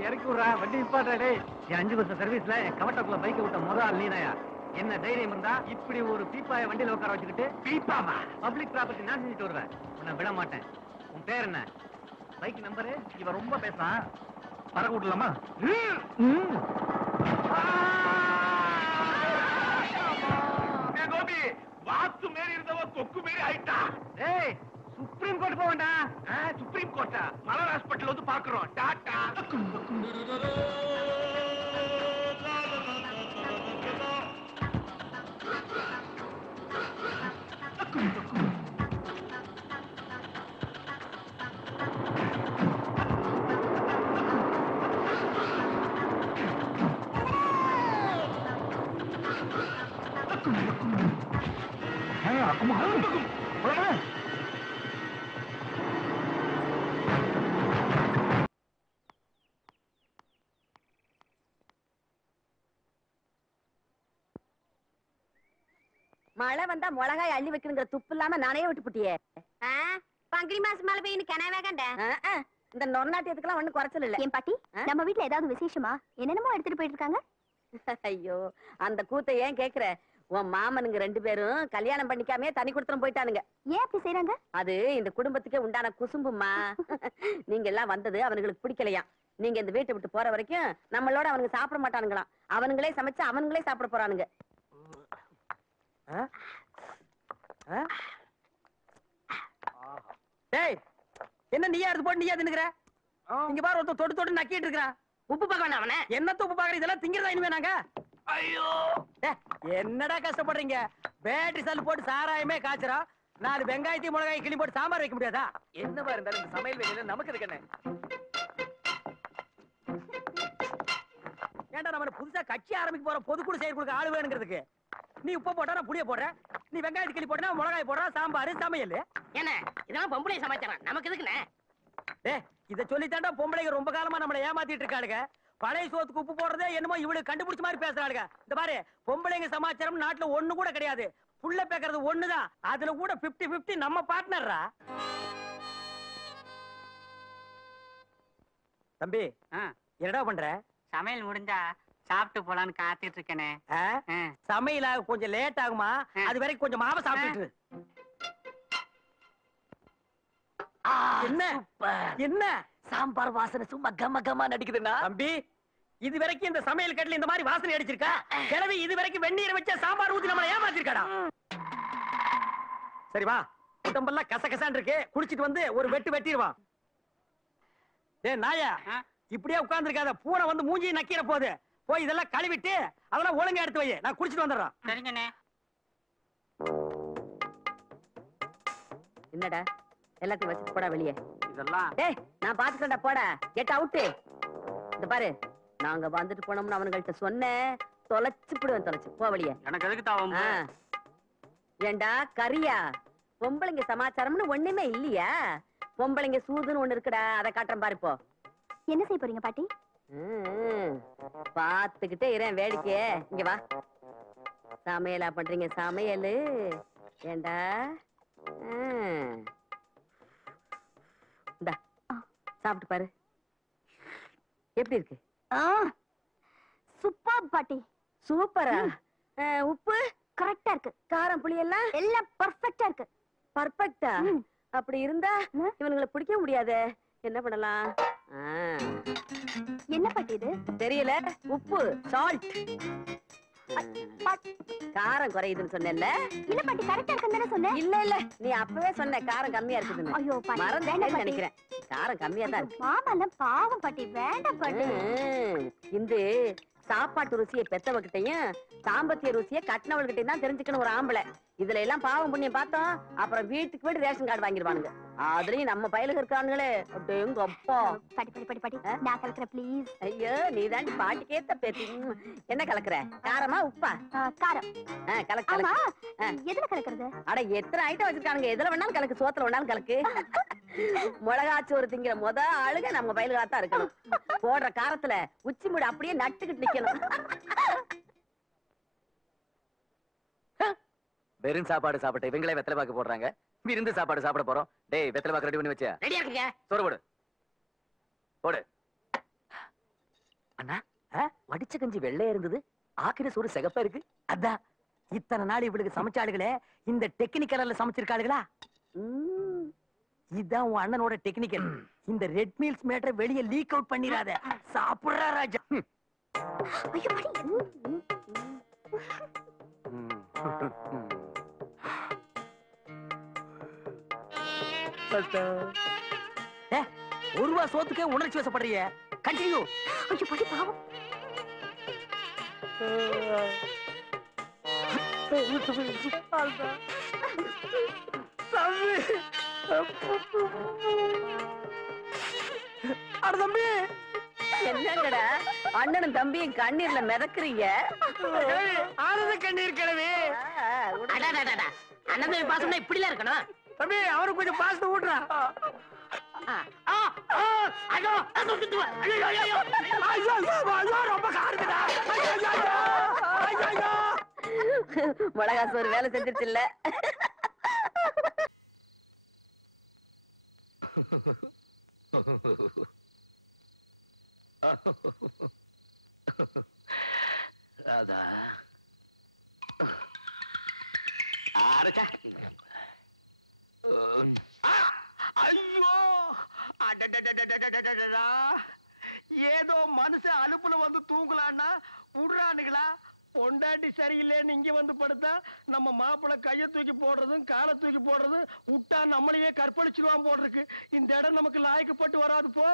இறக்கி விடுறா, வண்டி நிப்பாட்டா. டேய், என் 5 வருஷம் சர்வீஸ்ல என் கவட்டக்குள்ள பைக்கை விட்ட முதல் ஆள் நீதாயா. என்ன தைரியம் இருந்தா இப்படி ஒரு பீப்பாய வண்டியில உட்கார வச்சுக்கிட்டு பீப்பாமா பப்ளிக் ப்ராப்பர்ட்டி நான் செஞ்சுட்டு வருவேன். உன்னை விட மாட்டேன். உன் பேர் என்ன? Bike number? இவன் ரொம்ப பேசான். பறக்க விடலாமா? கோபி, வாத்து மேரி இருந்தவ கொக்கு மேரி ஆயிட்டா. ஏய், சுப்ரீம் கோர்ட் போக வேண்டாம். சுப்ரீம் கோர்ட்டா? மலர் ஹாஸ்பிட்டல் வந்து பாக்குறோம். டாடா. மழை வந்தா மிளகாய் அள்ளி வைக்கணுங்கிற துப்பு இல்லாம நானே விட்டு புட்டியே. பங்குனி மாசம் மழை பெய்யும் கனவே கண்டேன். இந்த நொன்னாட்டியத்துக்கெல்லாம் ஒண்ணும் குறைச்சல் இல்ல. என் பாட்டி, நம்ம வீட்ல ஏதாவது விசேஷமா? என்னென்னமோ எடுத்துட்டு போயிட்டு இருக்காங்க. ஐயோ, அந்த கூத்தை ஏன் கேக்குற? உன் மாமனுங்க 2 பேரும் கல்யாணம் பண்ணிக்காமே தனி கொடுத்துரும் போயிட்டானுங்க. ஏன் அப்படி செய்றாங்க? அது இந்த குடும்பத்துக்கே உண்டான குசும்புமா. நீங்க எல்லாம் வந்தது அவனுங்களுக்கு பிடிக்கலையா. நீங்க இந்த வீட்டை விட்டு போற வரைக்கும் நம்மளோட அவனுங்க சாப்பிட மாட்டானுங்களாம். அவனுங்களே சமைச்சு அவனுங்களே சாப்பிட போறானுங்க. டேய், என்ன நீயா எடுத்து போட்டு நீயா தின்னுக்குற? இங்க பாரு, ஒருத்தர் தொட்டு தொட்டு நக்கிட்டு இருக்கிறான். உப்பு பார்க்க வேண்டாம் அவனை. என்னத்த உப்பு பாக்குற? இதெல்லாம் திங்கிறதா இனிமே நாங்க? ஐயோ, என்னடா கஷ்டப்படுறீங்க? பேட்டரி சல் போட்டு சாராயமே காய்ச்சறா. 4 வெங்காயத்தையும் மிளகாய் கிளி போட்டு சாம்பார் வைக்க முடியாதா? என்னவா இருந்தாலும் இந்த சமையல் வேலையில நமக்கு இருக்கு என்ன? ஏன்டா நம்ம புதுசா கட்சி ஆரம்பிக்க போற பொதுக்குழு செயற்குழுக்கு ஆளு வேணுங்கிறதுக்கு நீ உப்பு போட்டா புளிய போடுற, நீ வெங்காயத்து கிளி போட்டா மிளகாய் போடுற, சாம்பார் சமையல். என்ன இதெல்லாம் பொம்பளை சமாச்சாரம், நமக்கு எதுக்குண்ணே? டேய், இத சொல்லித்தாண்டா பொம்பளைங்க ரொம்ப காலமா நம்மளை ஏமாத்திட்டு இருக்காளுங்க. பழைய சோத்துக்கு உப்பு போடுறதே என்னமோ இவளுக்கு கண்டுபிடிச்ச மாதிரி பேசுறாளுங்க. இந்த பாரு, பொம்பளைங்க சமாச்சாரம் நாட்டுல ஒண்ணு கூட கிடையாது. புள்ள பேக்கிறது ஒண்ணுதான். அதுல கூட 50-50 நம்ம பார்ட்னர்ரா. தம்பி, என்னடா பண்ற? சமையல் முடிஞ்சா சாப்பிட்டு போலான்னு காத்துட்டு இருக்கேனே. சமையல கொஞ்சம் லேட் ஆகுமா? அது வரைக்கும் கொஞ்சம் மாவை சாப்பிட்டுட்டு. என்ன என்ன சாம்பார் வாசனை சும்மா கம கமா நடிக்குதுன்னா? தம்பி, இது வரைக்கும் இந்த சமையல் கட்டில இந்த மாதிரி வாசனை அடிச்சிருக்கா? கிழவி இது வரைக்கும் வெந்நீரை வச்ச சாம்பார் ஊத்தி நம்மளை ஏமாத்திருக்காடா. சரி வா, உடம்பெல்லாம் கசகசான் இருக்கு, குடிச்சிட்டு வந்து ஒரு வெட்டு வெட்டிடுவான். டேய் நாயா, இப்படியே உட்கார்ந்துருக்காத. பூனை வந்து மூஞ்சி நக்கிற போது போய் இதெல்லாம் கழுவிட்டு அதெல்லாம் ஒழுங்கா எடுத்து வை. நான் குடிச்சிட்டு வந்துடுறேன். சரிங்கண்ணே. என்னடா எல்லாத்தையும் வச்சுட்டு போடா வெளியே. இதெல்லாம் டேய், நான் பாத்துக்கிறேன்டா, போடா. Get out. இந்த பாரு, நாங்க வந்துட்டு போனோம்னு அவனுங்கள்ட்ட சொன்னேன், தொலைச்சு போடுவேன். தொலைச்சு போ வெளியே. எனக்கு எதுக்கு தாவும்? ஏண்டா கரியா, பொம்பளைங்க சமாச்சாரம்னு ஒண்ணுமே இல்லையா? பொம்பளைங்க சூதுன்னு ஒண்ணு இருக்குடா, அதை காட்டுறேன் பாரு. இப்போ என்ன செய்ய போறீங்க பாட்டி? பாத்துக்கிட்டே இரேன் வேடிக்கையே. இங்க வா, சமையலா பண்றீங்க சமையலு? ஏண்டா இந்தா சாப்பிட்டு பாரு, எப்படி இருக்கு? சூப்பர் பாட்டி. சூப்பரா? உப்பு கரெக்டா இருக்கு. காரம் புளி எல்லாம் எல்லாம் பெர்ஃபெக்ட்டா இருக்கு. பர்ஃபெக்ட்டா? அப்படி இருந்தா இவனுங்களை பிடிக்க முடியாது. என்ன பண்ணலாம்? என்ன பாட்டி இது? தெரியல. உப்பு, சால்ட். காரம் குறையுதுன்னு சொன்னேன்ல? இல்ல பாட்டி, கரெக்டா இருக்குன்னு தானே சொன்னேன். இல்ல இல்ல, நீ அப்பவே சொன்ன காரம் கம்மியா இருக்குதுன்னு. ஐயோ பாட்டி, மறந்தேன்னு நினைக்கிறேன். காரம் கம்மியா தான் இருக்கு. மாமாலாம் பாவம் பாட்டி, வேண்டாம் பாட்டி. இந்த சாப்பாட்டு ருசியை பெத்தவகிட்டையும் சாம்பத்திய ருசியை கட்டினவள்கிட்டையும் தான் தெரிஞ்சுக்கணும் ஒரு ஆம்பளை. இதுல எல்லாம் பாவம் புண்ணியம் பார்த்தோம், அப்புறம் வீட்டுக்கு வீடு ரேஷன் கார்டு வாங்கிடுவானுங்க. அதுலயும் நம்ம பயலுக்கு இருக்கானுங்களே, எங்க அப்பா. படி படி படி படி, நான் கலக்குறேன் ப்ளீஸ். ஐயோ, நீ தாண்டி பாட்டுக்கேத்த பேத்தி. என்ன கலக்குற? காரமா உப்பா? காரம். கலக்கு கலக்கு. எதுல கலக்குறது? அட எத்தனை ஐட்டம் வச்சிருக்கானுங்க, எதுல வேணாலும் கலக்கு, சோத்துல வேணாலும் கலக்கு. மிளகாச்சோறு திங்கிற முத ஆளுக நம்ம பயலுகளாத்தான் இருக்கணும். போடுற காரத்துல உச்சி மூடு அப்படியே நட்டுக்கிட்டு நிக்கணும். வெறும் சாப்பாடு சாப்பிட்டு இவங்களே வெத்தலை பாக்கு போடுறாங்க. விருந்து சாப்பாடு சாப்பிட போறோம். டேய், வெத்தலை பாக்கு ரெடி பண்ணி வச்சியா? ரெடியா இருக்கீங்க? சோறு போடு போடு. அண்ணா, வடிச்ச கஞ்சி வெள்ளையா இருந்தது, ஆக்கின சோறு சிகப்பா இருக்கு. அதான் இத்தனை நாள் இவளுக்கு சமைச்சாளுகளே, இந்த டெக்னிக்கல்ல சமைச்சிருக்காளுகளா? இதுதான் உன் அண்ணனோட டெக்னிக்கல். இந்த ரெட் மீல்ஸ் மேட்டரை வெளியே லீக் அவுட் பண்ணிராத. சாப்பிடுறா ராஜா. ஐயோ படி. ஒரு ரூபா சோத்துக்கே உணர்ச்சி வசப்படுறிய. கண்டினியூ. ஐயோ படி பாவம். தம்பி, என்னங்கடா அண்ணனும் தம்பியும் கண்ணீர்ல மிதக்குறீங்க? ஆனந்த கண்ணீர் கிழவி. அண்ணன் பாசம்னா இப்படிலாம் இருக்கணும். தம்பி, அவருக்கு கொஞ்சம் பாசத்தை ஊட்டுறா. ரொம்ப காருக்குடா. மிளகா சோறு வேலை செஞ்சிருச்சு இல்ல? ராதா, ஆரச்சா. ஐயோ, ஏதோ மனுஷன் அலுப்புல வந்து தூங்கலான்னா விடுறானுங்களா? பொண்டாட்டி சரியில்லைன்னு இங்க வந்து படுத்தா நம்ம மாப்பிள்ளை கையை தூக்கி போடுறதும் காலை தூக்கி போடுறதும் விட்டா நம்மளையே கற்பழிச்சிருவான் போடுறதுக்கு. இந்த இடம் நமக்கு லாய்க்கப்பட்டு வராது போ.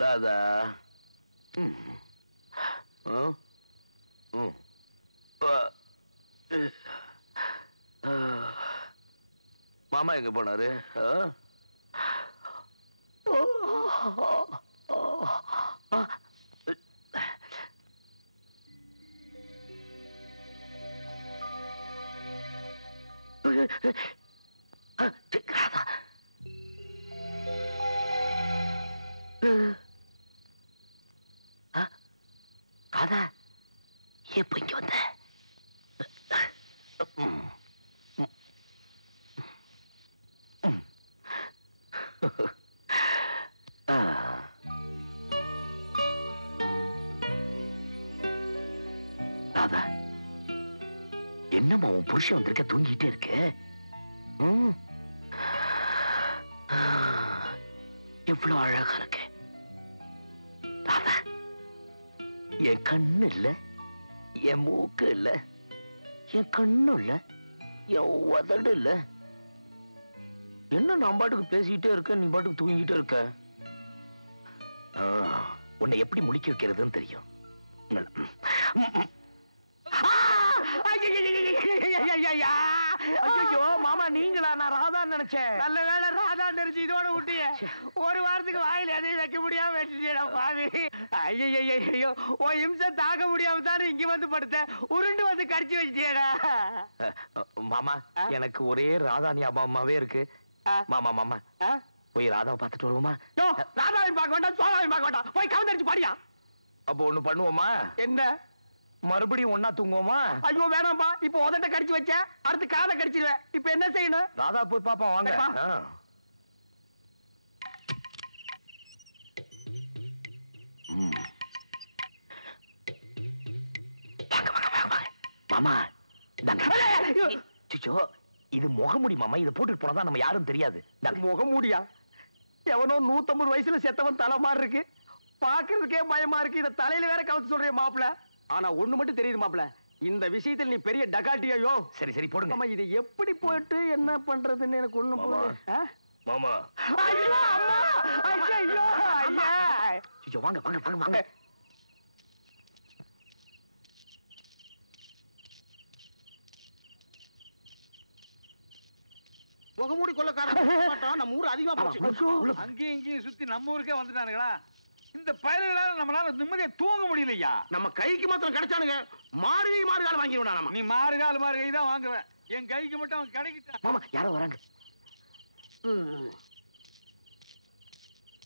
ராதா, மாமா எங்க போனாரு? ராதா, எப்ப இங்க வந்த? ராதா, என்னம்மா உன் புருஷன் வந்திருக்க, தூங்கிட்டே இருக்கு? எவ்வளவு அழகா இருக்கு ராதா. என் கண்ணு இல்ல, என் மூக்கு இல்ல, என் கண்ணு இல்ல, என் உதடு இல்ல. என்ன நான் பாட்டுக்கு பேசிக்கிட்டே இருக்க, நீ பாட்டுக்கு தூங்கிட்டே இருக்க. உன்னை எப்படி முடிக்க வைக்கிறதுன்னு தெரியும். ஐயோ மாமா, நீங்களா? நான் ராதான்னு நினைச்சேன். நல்ல வேலை ராதா நினைச்சு இதோட விட்டிய. ஒரு வாரத்துக்கு வாயில எதையும் வைக்க முடியாம வச்சுட்டேன் பாவி. ஐயோ, உன் இம்சை தாக்க முடியாம தானே இங்க வந்து படுத்த, உருண்டு வந்து கடிச்சு வச்சிட்டியடா. மாமா, எனக்கு ஒரே ராதா ஞாபகமாவே இருக்கு. மாமா மாமா, போய் ராதாவை பார்த்துட்டு வருவோமா? ராதாவையும் பார்க்க வேண்டாம், சோதாவையும் பார்க்க வேண்டாம், போய் கவுந்தரிச்சு பாடியா. அப்போ ஒண்ணு பண்ணுவோமா? என்ன? மறுபடியும் ஒன்னா தூங்குவோமா? ஐயோ வேணாம்பா, இப்ப உதட்ட கடிச்சு வச்ச, அடுத்து காதை கடிச்சிருவேன். இப்ப என்ன செய்யணும்? ராதா போய் பாப்பா, வாங்க. மாமா, இது முகமூடி மாமா, இதை போட்டுட்டு போனதான் நம்ம யாரும் தெரியாது. முகமூடியா? எவனோ 150 வயசுல செத்தவன் தலை மாதிரி இருக்கு, பாக்குறதுக்கே பயமா இருக்கு. இத தலையில வேற கவுத்து சொல்றேன் மாப்பிள. ஆனா ஒண்ணு மட்டும் தெரியுது மாப்பிள, இந்த விஷயத்தில் நீ பெரிய டகாட்டியோ. சரி சரி போடுங்க. ஆமா, இது எப்படி போயிட்டு என்ன பண்றதுன்னு எனக்கு ஒண்ணும் புரியல. மாமா ஐயோ அம்மா, ஐயோ ஐயா. ஐயோ வாங்க வாங்க வாங்க வாங்க. முகமூடி கொள்ளக்காரன் மாட்டான். நம்ம ஊர் அதிகமா போச்சு. அங்கேயும் இங்கேயும் சுத்தி நம்ம ஊருக்கே வந்துட்டானுங்களா? இந்த பயல்களால நம்மளால நிம்மதியா தூங்க முடியலையா? நம்ம கைக்கு மாத்திரம் கிடைச்சானுங்க. மாறுகால் வாங்கிடுவோம் நம்ம. நீ மாறுகால் தான் வாங்குவேன். என் கைக்கு மட்டும் அவன் கிடைக்கிட்டான். மாமா யாரோ வராங்க.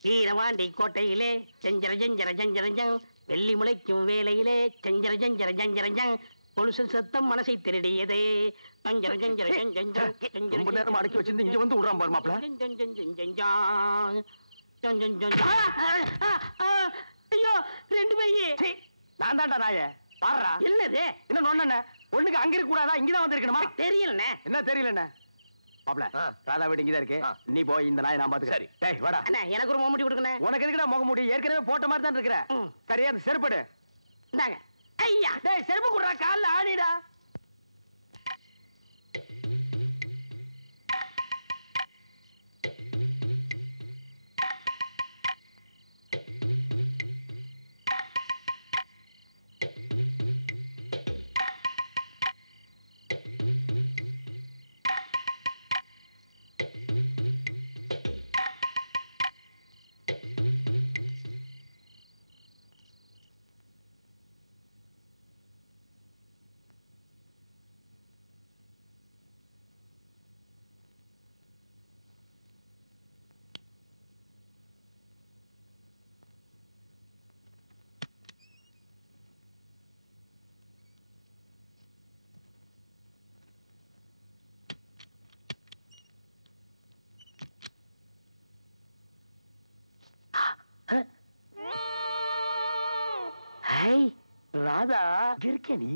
வீரவாண்டி கோட்டையிலே செஞ்சர ஜஞ்சர ஜஞ்சரஞ்சங், வெள்ளி முளைக்கும் வேலையிலே செஞ்சர ஜஞ்சர ஜஞ்சரஞ்சங், கொலுசு சத்தம் மனசை திருடியதே ஜஞ்சர ஜஞ்சர ஜஞ்சரஞ்சங். ரொம்ப நேரம் அடக்கி வச்சிருந்து இங்க வந்து விடுறான் பாரு மாப்ள. ஐயோ, ரெண்டு பையே. நான் தான்டா நாயே. பாருடா. என்னது? என்ன நொண்ணே? ஒண்ணுக்கு அங்க இருக்க கூடாதா? இங்கதான் வந்து இருக்கணுமா? தெரியலண்ணே. என்ன தெரியலண்ணே? மாப்ள, ராதா வீடு இங்கதான் இருக்கு. நீ போய் இந்த நாயை நான் பாத்துக்கிறேன். சரி. டேய் வாடா. அண்ணா, எனக்கு ஒரு முகமூடி கொடுக்கண்ணே. உனக்கு எதுக்குடா முகமூடி? ஏற்கனவே போட்ட மாதிரி தான் இருக்கிற. சரியா, அந்த செருப்படு. இந்தாங்க. ஐயா, டேய் செருப்பு குடுறா, கால்ல ஆடிடா. ராதா இருக்க நீ?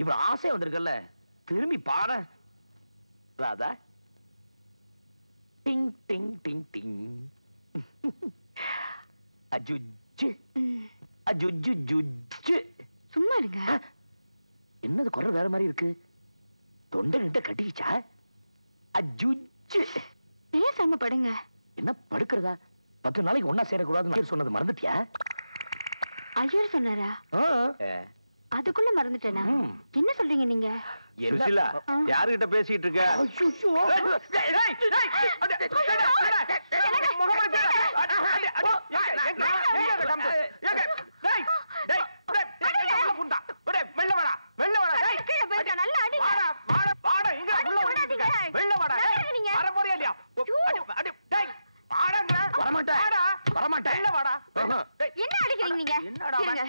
இவ்வளவு ஆசை வந்திருக்கல, திரும்பி பாட. ராதா டிங் டிங் டிங் டிங். அஜுஜு அஜுஜு ஜுஜு. சும்மா இருங்க. என்னது குரல் வேற மாதிரி இருக்கு? தொண்டை நிட்ட கட்டிக்கிச்சா? அஜுஜு. பேசாம படுங்க. என்ன படுக்கிறதா? 10 நாளைக்கு ஒன்னா சேரக்கூடாதுன்னு சொன்னது மறந்துட்டியா? ஐயர் சொன்னாரா? அதுக்குள்ள மறந்துட்டேனா? என்ன சொல்றீங்க நீங்க? சுசிலா, யாருகிட்ட பேசிட்டு இருக்க? என்ன அடிக்கிறீங்க நீங்க? இருங்க.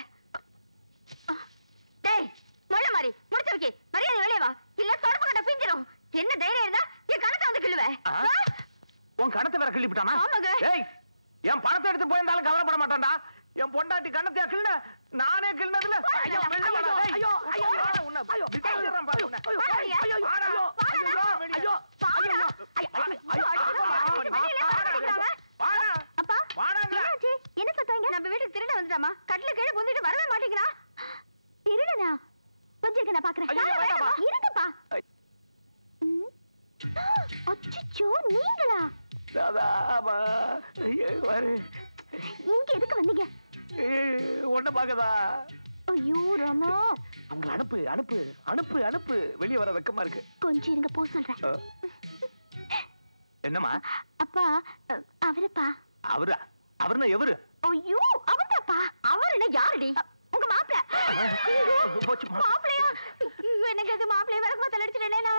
டேய் மொள்ள மாதிரி முடிச்சு வைக்கி, மரியாதை வெளியே வா, இல்ல தொடப்பு கட்ட பிஞ்சிரும். என்ன தைரியம் இருந்தா என் கணத்தை வந்து கிள்ளுவேன். உன் கணத்தை வேற கிள்ளி விட்டானா? ஆமாங்க. ஏய், என் பணத்தை எடுத்து போயிருந்தாலும் கவலைப்பட மாட்டான்டா. என் பொண்டாட்டி கணத்தையா கிள்ள? நானே கிள்ளதுல. ஐயோ வெள்ள வாடா. ஐயோ ஐயோ உன்னை ஐயோ விட்டுறேன் பாரு உன்னை. ஐயோ ஐயோ ஐயோ ஐயோ ஐயோ அப்பா என்னாச்சு? என்ன சத்தம்? நம்ம வீட்டுக்கு திருட வந்துட்டாமா? கட்டில கீழே புந்திட்டு வரவே மாட்டேங்கிறா. திருடனா? கொஞ்சம் நான் பாக்குறேன். இருங்கப்பா. அச்சச்சோ, நீங்களா? இங்க எதுக்கு வந்தீங்க? ஒண்ணு பாக்கதா? ஐயோ ராமா, அவங்க அனுப்பு அனுப்பு அனுப்பு அனுப்பு. வெளியே வர வெக்கமா இருக்கு. கொஞ்சம் இருங்க, போ சொல்றேன். என்னம்மா? அப்பா, அவருப்பா. அவரா? அவர்னா எவரு? ஐயோ, அவர்தாப்பா. அவர் என்ன யாருடி? உங்க மாப்பிள்ள. மாப்பிள்ளையா? எனக்கு அது மாப்பிள்ளைய வரக்குமா தலையடிச்சிட்டேனா?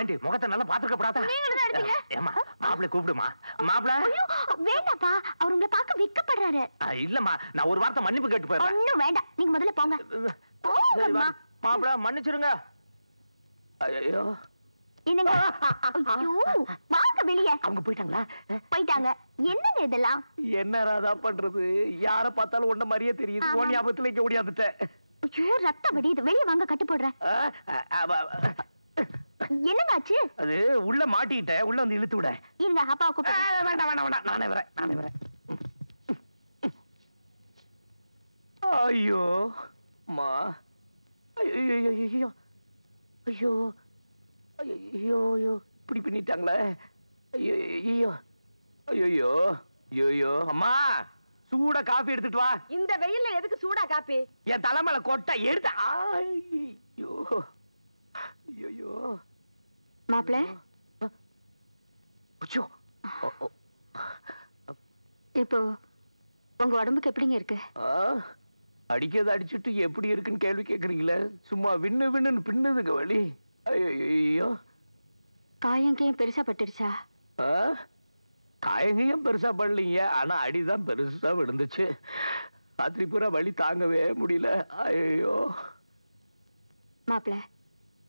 ஏண்டி முகத்தை நல்லா பாத்துக்கப்படாதா? நீங்களும் தான் அடிச்சீங்க. ஏமா மாப்பிள்ளை கூப்பிடுமா? மாப்பிள்ள. ஐயோ வேண்டாப்பா, அவர் உங்களை பார்க்க வெட்கப்படுறாரு. இல்லம்மா, நான் ஒரு வார்த்தை மன்னிப்பு கேட்டு போறேன். ஒண்ணும் வேண்டாம், நீங்க முதல்ல போங்க. போங்கம்மா. மாப்பிள்ள மன்னிச்சிருங்க. ஐயோ என்னங்க? ஐயோ வாங்க வெளியே. அவங்க போயிட்டாங்களா? போயிட்டாங்க. என்னங்க இதெல்லாம்? என்ன ராதா பண்றது? யார பார்த்தாலும் ஒண்ண மாதிரியே தெரியுது. ஓ ஞாபகத்துல இங்க ஓடியாந்துட்டேன். ஐயோ ரத்தம் வடியுது, வெளியே வாங்க, கட்டு போடுறேன். என்னங்க ஆச்சு? அது உள்ள மாட்டிக்கிட்ட, உள்ள வந்து இழுத்து விட. இருங்க அப்பாவை கூப்பிட்டு. வேண்டாம் வேண்டாம் வேண்டாம், நானே வரேன். ஐயோ அம்மா, ஐயோ ஐயோ ஐயோ ஐயோ ஐயோ, இப்படி பண்ணிட்டாங்களே. ஐயோ ஐயோ ஐயோ ஐயோ, அம்மா சூடா காபி எடுத்துட்டு வா. இந்த வெயில்ல எதுக்கு சூடா காப்பி? என் தலைமையில கொட்டை எடுத்து. ஐயோ ஐயோ மாப்பிள்ள, அச்சோ. இப்போ உங்க உடம்புக்கு எப்படிங்க இருக்கு? அடிக்கிறது அடிச்சுட்டு எப்படி இருக்குன்னு கேள்வி கேக்குறீங்களே, சும்மா விண்ணு விண்ணுன்னு பின்னுதுங்க வலி. ஐயோ, காயங்கையும் பெருசா பட்டுடுச்சா? காயங்கையும் பெருசா படலீங்க, ஆனா அடிதான் பெருசா விழுந்துச்சு. ராத்திரி பூரா வலி தாங்கவே முடியல. ஐயோ மாப்பிள்ள,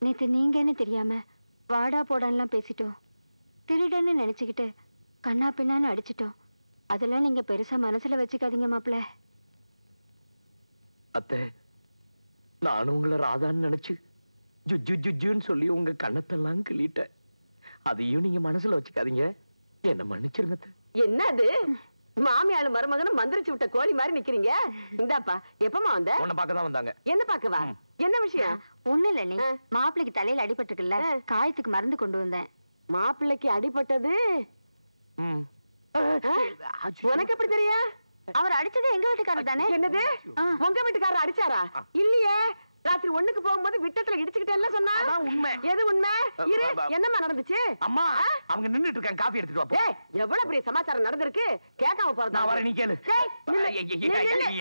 நேத்து நீங்கன்னு தெரியாம வாடா போடான்லாம் பேசிட்டோம், திருடன்னு நினைச்சுக்கிட்டு கண்ணா பின்னான்னு அடிச்சிட்டோம். அதெல்லாம் நீங்க பெருசா மனசுல வச்சுக்காதீங்க மாப்பிள்ள. அத்தை, நானும் உங்களை ராதான்னு நினைச்சு ஜுஜு ஜுஜுன்னு சொல்லி உங்க கண்ணத்தெல்லாம் கிள்ளிட்டேன். அதையும் நீங்க மனசுல வச்சுக்காதீங்க, என்ன மன்னிச்சிருங்க அத்தை. என்னது மாமியாளு மருமகனும் மந்திரிச்சு விட்ட கோழி மாதிரி நிக்கிறீங்க? இந்தாப்பா, எப்பமா வந்த? உன்னை பார்க்கதான் வந்தாங்க. என்ன பாக்கவா? என்ன விஷயம்? ஒண்ணு இல்ல, நீ மாப்பிள்ளைக்கு தலையில அடிபட்டிருக்குல்ல, காயத்துக்கு மருந்து கொண்டு வந்தேன். மாப்பிள்ளைக்கு அடிபட்டது உனக்கு எப்படி தெரியும்? அவர் அடிச்சது எங்க வீட்டுக்காரர் தானே? என்னது, உங்க வீட்டுக்காரர் அடிச்சாரா? இல்லையே, ராத்திரி ஒண்ணுக்கு போகும்போது விட்டத்துல இடிச்சுக்கிட்டேன்னு சொன்னா. உண்மை. எது உண்மை? இரு, என்னமா நடந்துச்சு? அம்மா, அவங்க நின்னுட்டு இருக்காங்க, காபி எடுத்துட்டு வா. ஏய், எவ்வளவு பெரிய சமாச்சாரம் நடந்திருக்கு, கேட்காம போறதா? நான் வரேன், நீ கேளு.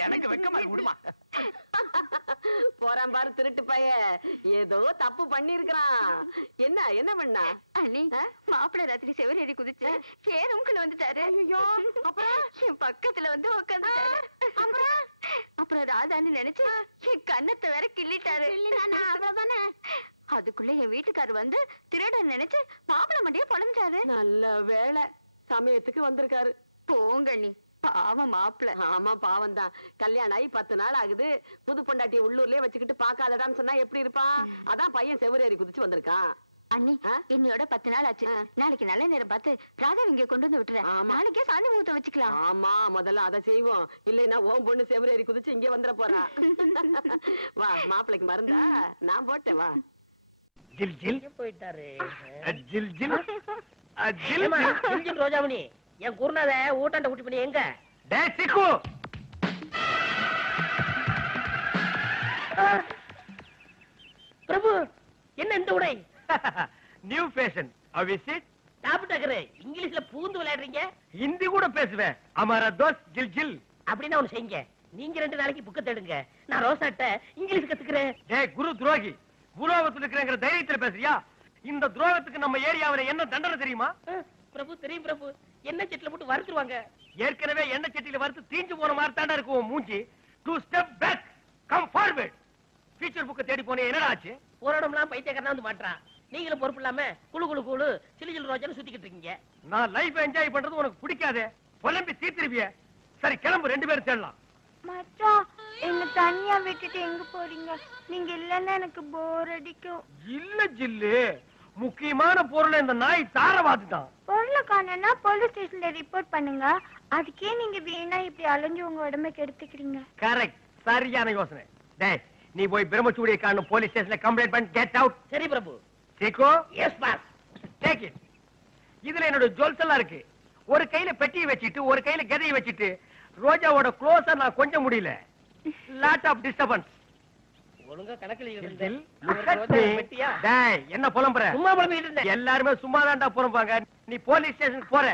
எனக்கு வெக்கமா விடுமா. போறான் பாரு திருட்டு பைய, ஏதோ தப்பு பண்ணி இருக்கிறான். என்ன பண்ணா? அண்ணி, மாப்பிள்ளை ராத்திரி செவரேறி குதிச்சு ரூம்குள்ள வந்துட்டாரு. ஐயோ, அப்புறம் என் பக்கத்துல வந்து உட்காந்துட்டாரு. அப்புறம் ராதான்னு நினைச்சு என் கண்ணத்தை வேற கிள்ளிட்டாரு. அவ்வளவுதானே. அதுக்குள்ள என் வீட்டுக்காரர் வந்து திருடன் நினைச்சு மாப்பிள்ளை மண்டிய பொழந்துட்டாரு. நல்ல வேலை, சமயத்துக்கு வந்திருக்காரு. போங்க நீ, பாவம் மாப்பிள்ளை. ஆமா, பாவம் தான். கல்யாணம் ஆகி 10 நாள் ஆகுது. புது பொண்டாட்டிய உள்ளூர்லயே வச்சுக்கிட்டு பாக்காதடான்னு சொன்னா எப்படி இருப்பான்? அதான் பையன் செவரேறி குதிச்சு வந்திருக்கான். அண்ணி, என்னையோட 10 நாள் ஆச்சு. நாளைக்கு நல்ல நேரம் பார்த்து ராதா இங்க கொண்டு வந்து விட்டுறேன். நாளைக்கே சாந்தி முகூர்த்தம் வச்சுக்கலாம். ஆமா, முதல்ல அதை செய்வோம். இல்லைன்னா ஓம் பொண்ணு செவரேறி குதிச்சு இங்க வந்துட போறா. வா, மாப்பிள்ளைக்கு மருந்தா நான் போட்டேன். வா. ஜில் ஜில் போயிட்டாரு. ஜில் ஜில் ஜில் ஜில் ரோஜாமணி, என் குருநாத ஊட்டாண்ட ஊட்டி பண்ணி எங்க? டேய் சிக்கு, பிரபு, என்ன இந்த உடை? New fashion. How is it? சாப்பிட்டாக்குறே, இங்கிலீஷ்ல பூந்து விளையாடுறீங்க. ஹிந்தி கூட பேசுவேன். அமரா தோஸ்த் ஜில் ஜில். அப்படின்னா ஒண்ணு செய்யுங்க, நீங்க 2 நாளைக்கு புக்க தேடுங்க, நான் ரோசாட்ட இங்கிலீஷ் கத்துக்கிறேன். டேய் குரு துரோகி, குருவாகத்துல இருக்கிறங்கிற தைரியத்துல பேசுறியா? இந்த துரோகத்துக்கு நம்ம ஏரியாவில என்ன தண்டனை தெரியுமா? பிரபு, தெரியும் பிரபு. என்ன செட்டில போட்டு வறுத்துருவாங்க. ஏற்கனவே எண்ணெய் சட்டியில வறுத்து தீஞ்சு போன மாதிரி தாண்டா இருக்கும் உன் மூஞ்சி. 2 step back, come forward. Future புக்க தேடி போனே, என்னடா ஆச்சு? ஒரு இடம்லாம் பைத்தியக்காரனா வந்து மாட்டான். நீங்களும் பொறுப்பு இல்லாம குளு குளு குளு சிலிஜில் ரோஜான்னு சுத்திக்கிட்டு இருக்கீங்க. நான் லைஃப் என்ஜாய் பண்றது உனக்கு பிடிக்காதே, புலம்பி தீர்த்திருவிய. சரி கிளம்பு, 2 பேரும் தேடலாம். மச்சான், என்ன தனியா விட்டுட்டு எங்க போறீங்க? நீங்க இல்லன்னா எனக்கு போர் அடிக்கும். இல்ல ஜில்லு, முக்கியமான பொருளை இந்த நாய் தாரவாதுதான். பொருளை காணோம்னா போலீஸ் ஸ்டேஷன்ல ரிப்போர்ட் பண்ணுங்க. அதுக்கே நீங்க வீணா இப்படி அலைஞ்சு உங்க உடம்ப கெடுத்துக்கிறீங்க. கரெக்ட், சரியான யோசனை. டேய், நீ போய் பிரம்மச்சூடியை காணும் போலீஸ் ஸ்டேஷன்ல கம்ப்ளைண்ட் பண்ணி கெட் அவுட். சரி பிரபு. சீக்கோ, எஸ் பாஸ். Take it. இதுல என்னோட ஜுவல்ஸ் எல்லாம் இருக்கு. ஒரு கையில பெட்டியை வச்சிட்டு ஒரு கையில கதையை வச்சிட்டு ரோஜாவோட க்ளோஸா நான் கொஞ்சம் முடியல. Lot of disturbance. ஒழுங்கா கணக்குல டேய், என்ன புலம்புற? சும்மா புலம்பிட்டு இருந்தேன். எல்லாருமே சும்மா தான்டா புலம்பாங்க. நீ போலீஸ் ஸ்டேஷனுக்கு போற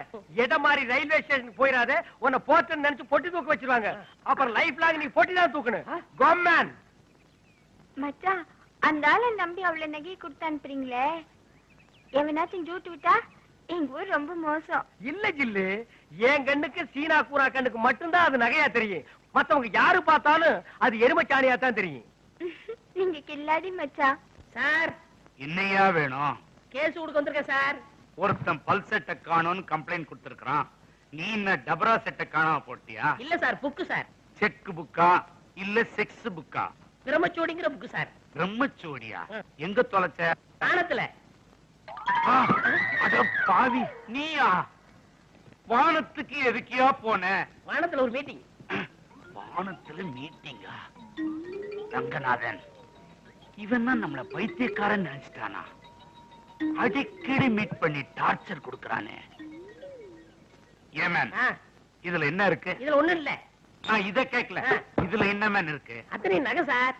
இடம் மாதிரி ரயில்வே ஸ்டேஷனுக்கு போயிடாத. உன்னை போட்டுன்னு நினைச்சு பொட்டி தூக்க வச்சிருவாங்க. அப்புறம் லைஃப் லாங் நீ பொட்டி தான் தூக்கணும். கவர்மெண்ட் மச்சான், அந்த ஆளை நம்பி அவ்வளவு நகை கொடுத்து அனுப்புறீங்களே, எவனாச்சும் ஜூட்டு விட்டா எங்க ஊர் ரொம்ப மோசம். இல்ல ஜில்லு, என் கண்ணுக்கு சீனா கூரா கண்ணுக்கு மட்டும்தான் அது நகையா தெரியும். மத்தவங்க யாரு பார்த்தாலும் அது எருமச்சாணியா தான் தெரியும். நீங்க கில்லாடி மச்சான். சார், என்னையா வேணும்? கேஸ் கொடுக்க வந்திருக்கேன் சார். ஒருத்தன் பல் செட்டை காணோன்னு கம்ப்ளைண்ட் கொடுத்திருக்கான். நீ என்ன டபரா செட்டை காணாம போட்டியா? இல்ல சார், புக்கு சார். செக் புக்கா இல்ல செக்ஸ் புக்கா? பிரம்மச்சோடிங்கிற புக்கு சார். பிரம்மச்சோடியா? எங்க தொலைச்ச? தானத்துல. அட பாவி, நீயா? வானத்துக்கு எதுக்கியா போன? வானத்துல ஒரு மீட்டிங். வானத்துல மீட்டிங்கா? ரங்கநாதன், இவன் தான் நம்மள பைத்தியக்காரன் நினைச்சிட்டானா? அடிக்கடி மீட் பண்ணி டார்ச்சர் கொடுக்கறானே. ஏமேன், இதுல என்ன இருக்கு? இதுல ஒண்ணும் இல்ல. நான் இத கேட்கல. இதுல என்ன மேன் இருக்கு? அத்தனை நகை சார்.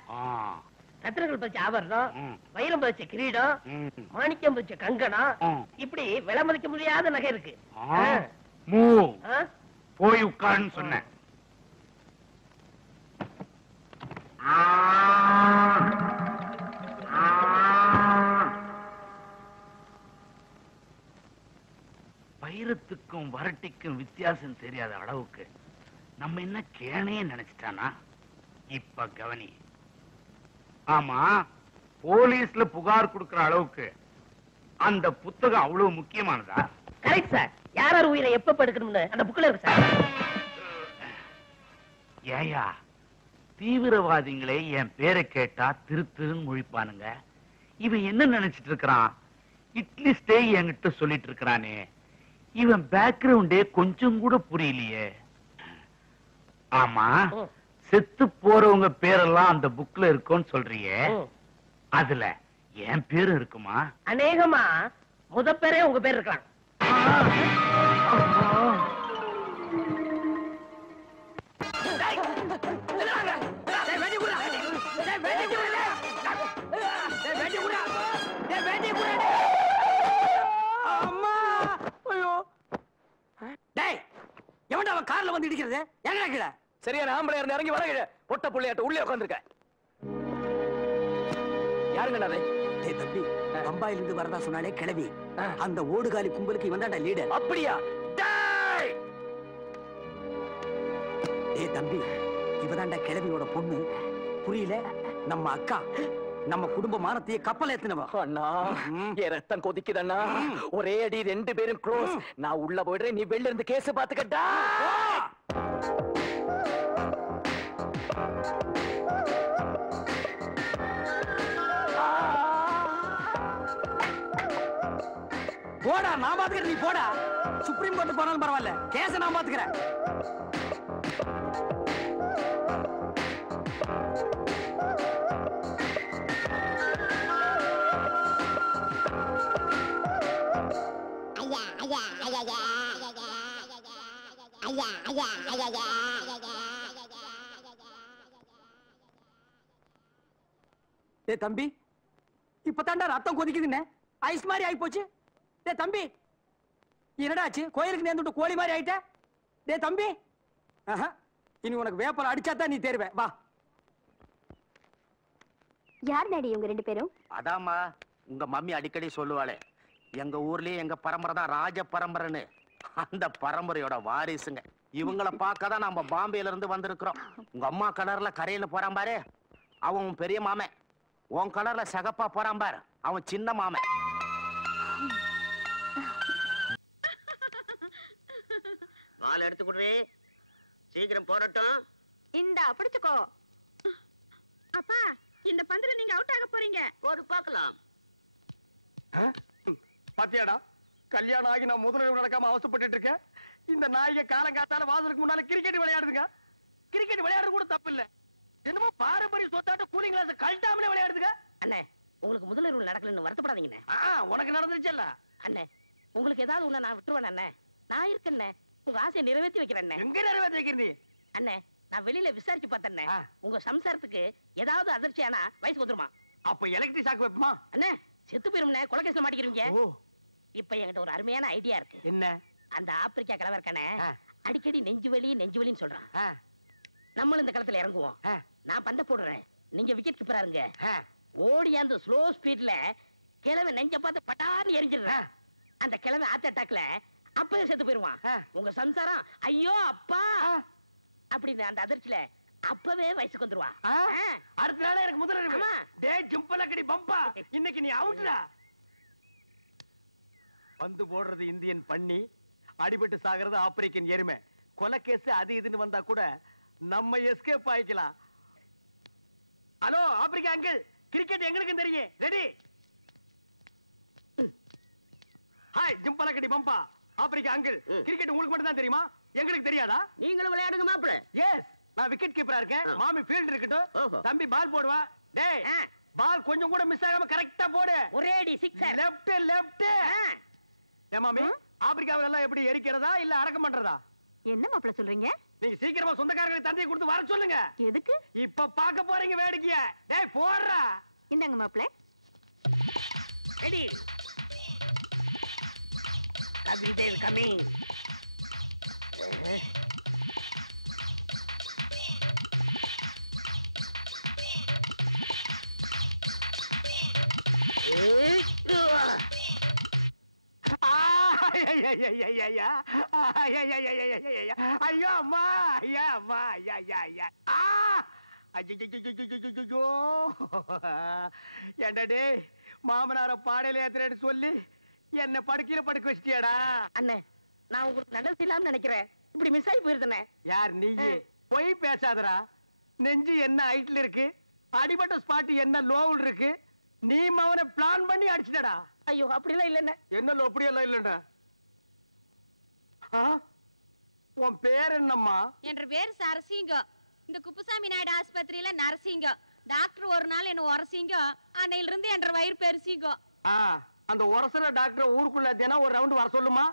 ரத்தினங்கள் பதிச்ச ஆபரணம், வைரம் பதிச்ச கிரீடம், மாணிக்கம் பதிச்ச கங்கணம், இப்படி விலை மதிக்க முடியாத நகை இருக்கு. போய் உட்காருன்னு சொன்னேன். வைரத்துக்கும் வரட்டிக்கும் வித்தியாசம் தெரியாத அளவுக்கு நம்ம என்ன கேணையே நினைச்சிட்டானா? இப்ப கவனி. ஆமா, போலீஸ்ல புகார் கொடுக்கிற அளவுக்கு அந்த புத்தகம் அவ்வளவு முக்கியமானதா? Correct sir. யார் உயிரை எப்ப எடுக்கணும்னு அந்த புக்ல இருக்கு சார். ஏயா, தீவிரவாதிகளே என் பேரை கேட்டா திருன்னு முழிப்பானுங்க. இவன் என்ன நினைச்சிட்டு இருக்கிறான்? இட்லி ஸ்டே என்கிட்ட சொல்லிட்டு இருக்கிறானே, இவன் பேக்ரவுண்டே கொஞ்சம் கூட புரியலையே. ஆமா, செத்து போறவங்க பேரெல்லாம் அந்த புக்ல இருக்கும்னு சொல்றியே, அதுல என் பேரு இருக்குமா? அநேகமா முத பேரே உங்க பேர் இருக்கலாம். கார்ல வந்து இடிக்கிறது எங்க? சரியா ஆம்பளை இறங்கி வரங்க. பொட்ட புள்ளையாட்ட உள்ளே உட்கார்ந்திருக்க. யாருங்க அது? டேய் தம்பி, பம்பாயில இருந்து வரதா சொன்னாலே கிளவி. அந்த ஓடுகாலி கும்பலுக்கு இவன் தான்டா லீடர். அப்படியா? டேய் தம்பி, இவதான்டா கிளவியோட பொண்ணு. புரியல? நம்ம அக்கா. நம்ம குடும்ப மானத்தையே கப்பல் ஏத்துனவா. அண்ணா, என் ரத்தம் கொதிக்குதண்ணா. ஒரே அடி 2 பேரும் க்ளோஸ். நான் உள்ள போயிடுறேன், நீ வெளில இருந்து கேஸ் பாத்துக்கட்டா. போடா, நான் பாத்துக்கிறேன், நீ போடா. சுப்ரீம் கோர்ட் போனாலும் பரவாயில்ல, கேஸ நான் பாத்துக்கிறேன். டேய் தம்பி, இப்பதான்டா ரத்தம் கொதிக்குதுன்னு ஐஸ் மாதிரி ஆயி போச்சு. டேய் தம்பி, என்னடா ஆச்சு? கோயிலுக்கு நேர்ந்துட்டு கோழி மாதிரி ஆயிட்ட. டேய் தம்பி, இனி உனக்கு வேப்பல அடிச்சாதான் நீ தேர்வே. வா. யார் டாடி இவங்க 2 பேரும்? அதாம்மா, உங்க மம்மி அடிக்கடி சொல்லுவாளே, எங்க ஊர்லயே எங்க பரம்பரை தான் ராஜ பரம்பரைன்னு. அந்த பரம்பரையோட வாரிசுங்க. இவங்கள பார்க்கதான் நம்ம பாம்பேல இருந்து வந்திருக்கிறோம். உங்க அம்மா கலர்ல கரையில போறான் பாரு, அவன் உன் பெரிய மாமன். உன் கலர்ல சகப்பா போறான் பாரு, அவன் சின்ன மாமன். வால் எடுத்து குடுறே, சீக்கிரம் போடட்டும். இந்தா பிடிச்சுக்கோ. அப்பா, இந்த பந்துல நீங்க அவுட் ஆக போறீங்க. ஒரு பார்க்கலாம். பாத்தியாடா, கல்யாணம் ஆகி நான் முதலிரவு நடக்காம அவசப்பட்டு இருக்கேன். இந்த நாய்க காலங்காத்தால வாசலுக்கு முன்னால கிரிக்கெட் விளையாடுதுங்க. கிரிக்கெட் விளையாடுறது கூட தப்பு இல்ல. என்னமோ பாரம்பரிய சொத்தாட்ட கூலிங் கிளாஸ் கழட்டாமலே விளையாடுதுங்க. அண்ணே, உங்களுக்கு முதலிரவு நடக்கலன்னு வருத்தப்படாதீங்கண்ணே. உனக்கு நடந்துருச்சல்ல. அண்ணே, உங்களுக்கு ஏதாவது ஒண்ணு நான் விட்டுருவேன் அண்ணே. நான் இருக்கேன்னே, உங்க ஆசையை நிறைவேற்றி வைக்கிறேன். எங்க நிறைவேற்றி வைக்கிறீ? அண்ணே, நான் வெளியில விசாரிச்சு பார்த்தேன். உங்க சம்சாரத்துக்கு ஏதாவது அதிர்ச்சியானா வயசுக்கு வந்துருமா? அப்ப எலக்ட்ரிக் ஷாக் வைப்போமா? அண்ணே, செத்து போயிரும்னே, கொலைகேஸ்ல மாட்டிக்கிறீங்க. இப்ப என்கிட்ட ஒரு அருமையான ஐடியா இருக்கு. என்ன? அந்த ஆப்பிரிக்கா கிழவர் இருக்கானே, அடிக்கடி நெஞ்சு வலின்னு சொல்றான். நம்மளும் இந்த களத்துல இறங்குவோம். நான் பந்த போடுறேன், நீங்க விக்கெட் கீப்பரா இருங்க. ஓடி அந்த ஸ்லோ ஸ்பீட்ல கிழமை நெஞ்ச பார்த்து பட்டான்னு எரிஞ்சிடுறேன். அந்த கிழமை ஹார்ட் அட்டாக்ல அப்பவே செத்து போயிருவான். உங்க சம்சாரம் ஐயோ அப்பா அப்படின்னு அந்த அதிர்ச்சியில அப்பவே வயசுக்கு வந்துருவா. அடுத்த நாளே எனக்கு முதல்ல டேய் ஜம்பலக்கடி பம்பா, இன்னைக்கு நீ அவுட்டா. பந்து போடுறது இந்தியன் பண்ணி, அடிபட்டு சாகிறது ஆப்பிரிக்கன் எருமை. கொலை கேஸ் அது இதுன்னு வந்தா கூட நம்ம எஸ்கேப் ஆயிக்கலாம். ஹலோ ஆப்பிரிக்கா அங்கிள், கிரிக்கெட் எங்களுக்கு தெரியும். ரெடி? ஹாய் ஜிம்பலக்கடி பம்பா ஆப்பிரிக்கா அங்கிள் கிரிக்கெட் உங்களுக்கு மட்டும் தான் தெரியுமா எங்களுக்கு தெரியாதா நீங்களும் விளையாடுங்க மாப்பிள்ள எஸ் நான் விக்கெட் கீப்பரா இருக்கேன் மாமி ஃபீல்ட் இருக்கட்டும் தம்பி பால் போடுவா டேய் பால் கொஞ்சம் கூட மிஸ் ஆகாம கரெக்ட்டா போடு ஒரே அடி சிக்ஸர் லெஃப்ட் ஏ மாமி ஆப்பிரிக்காவுல எல்லாம் எப்படி எரிக்கிறதா இல்ல அடக்கம் பண்றதா என்ன மாப்பிள்ள சொல்றீங்க நீங்க சீக்கிரமா சொந்தக்காரங்களுக்கு தந்தையை கொடுத்து வர சொல்லுங்க எதுக்கு இப்ப பாக்க போறீங்க வேடிக்கைய டேய் போடுறா இந்தாங்க மாப்பிள்ள ரெடி கபிதேவ் கமிங் ஐயோ அம்மா ஐயா அம்மா ஐயா ஐயா ஐயா ஐயோ ஏண்டா மாமனார பாடையில ஏத்துறேன்னு சொல்லி என்ன படுக்கையில படுக்க வச்சிட்டியாடா அண்ணே நான் உங்களுக்கு நல்லது செய்யலாம்னு நினைக்கிறேன் இப்படி மிஸ் ஆகி போயிருந்தனே யார் நீ போய் பேசாதடா நெஞ்சு என்ன ஹைட்ல இருக்கு அடிபட்ட ஸ்பாட் என்ன லோவில் இருக்கு நீ அவனை பிளான் பண்ணி அடிச்சிட்டடா ஐயோ அப்படிலாம் இல்லைண்ணே என்ன அப்படி எல்லாம் இல்லடா உன் பேர் என்னம்மா என்ற பேர் சரசிங்கம் இந்த குப்புசாமி நாயுடு ஆஸ்பத்திரியில நரசிங்கம் டாக்டர் ஒரு நாள் என்ன உரசிங்க அன்னையில இருந்து என்ற வயிறு பெருசிங்க அந்த உரசுற டாக்டர் ஊருக்குள்ள தினம் ஒரு ரவுண்ட் வர சொல்லுமா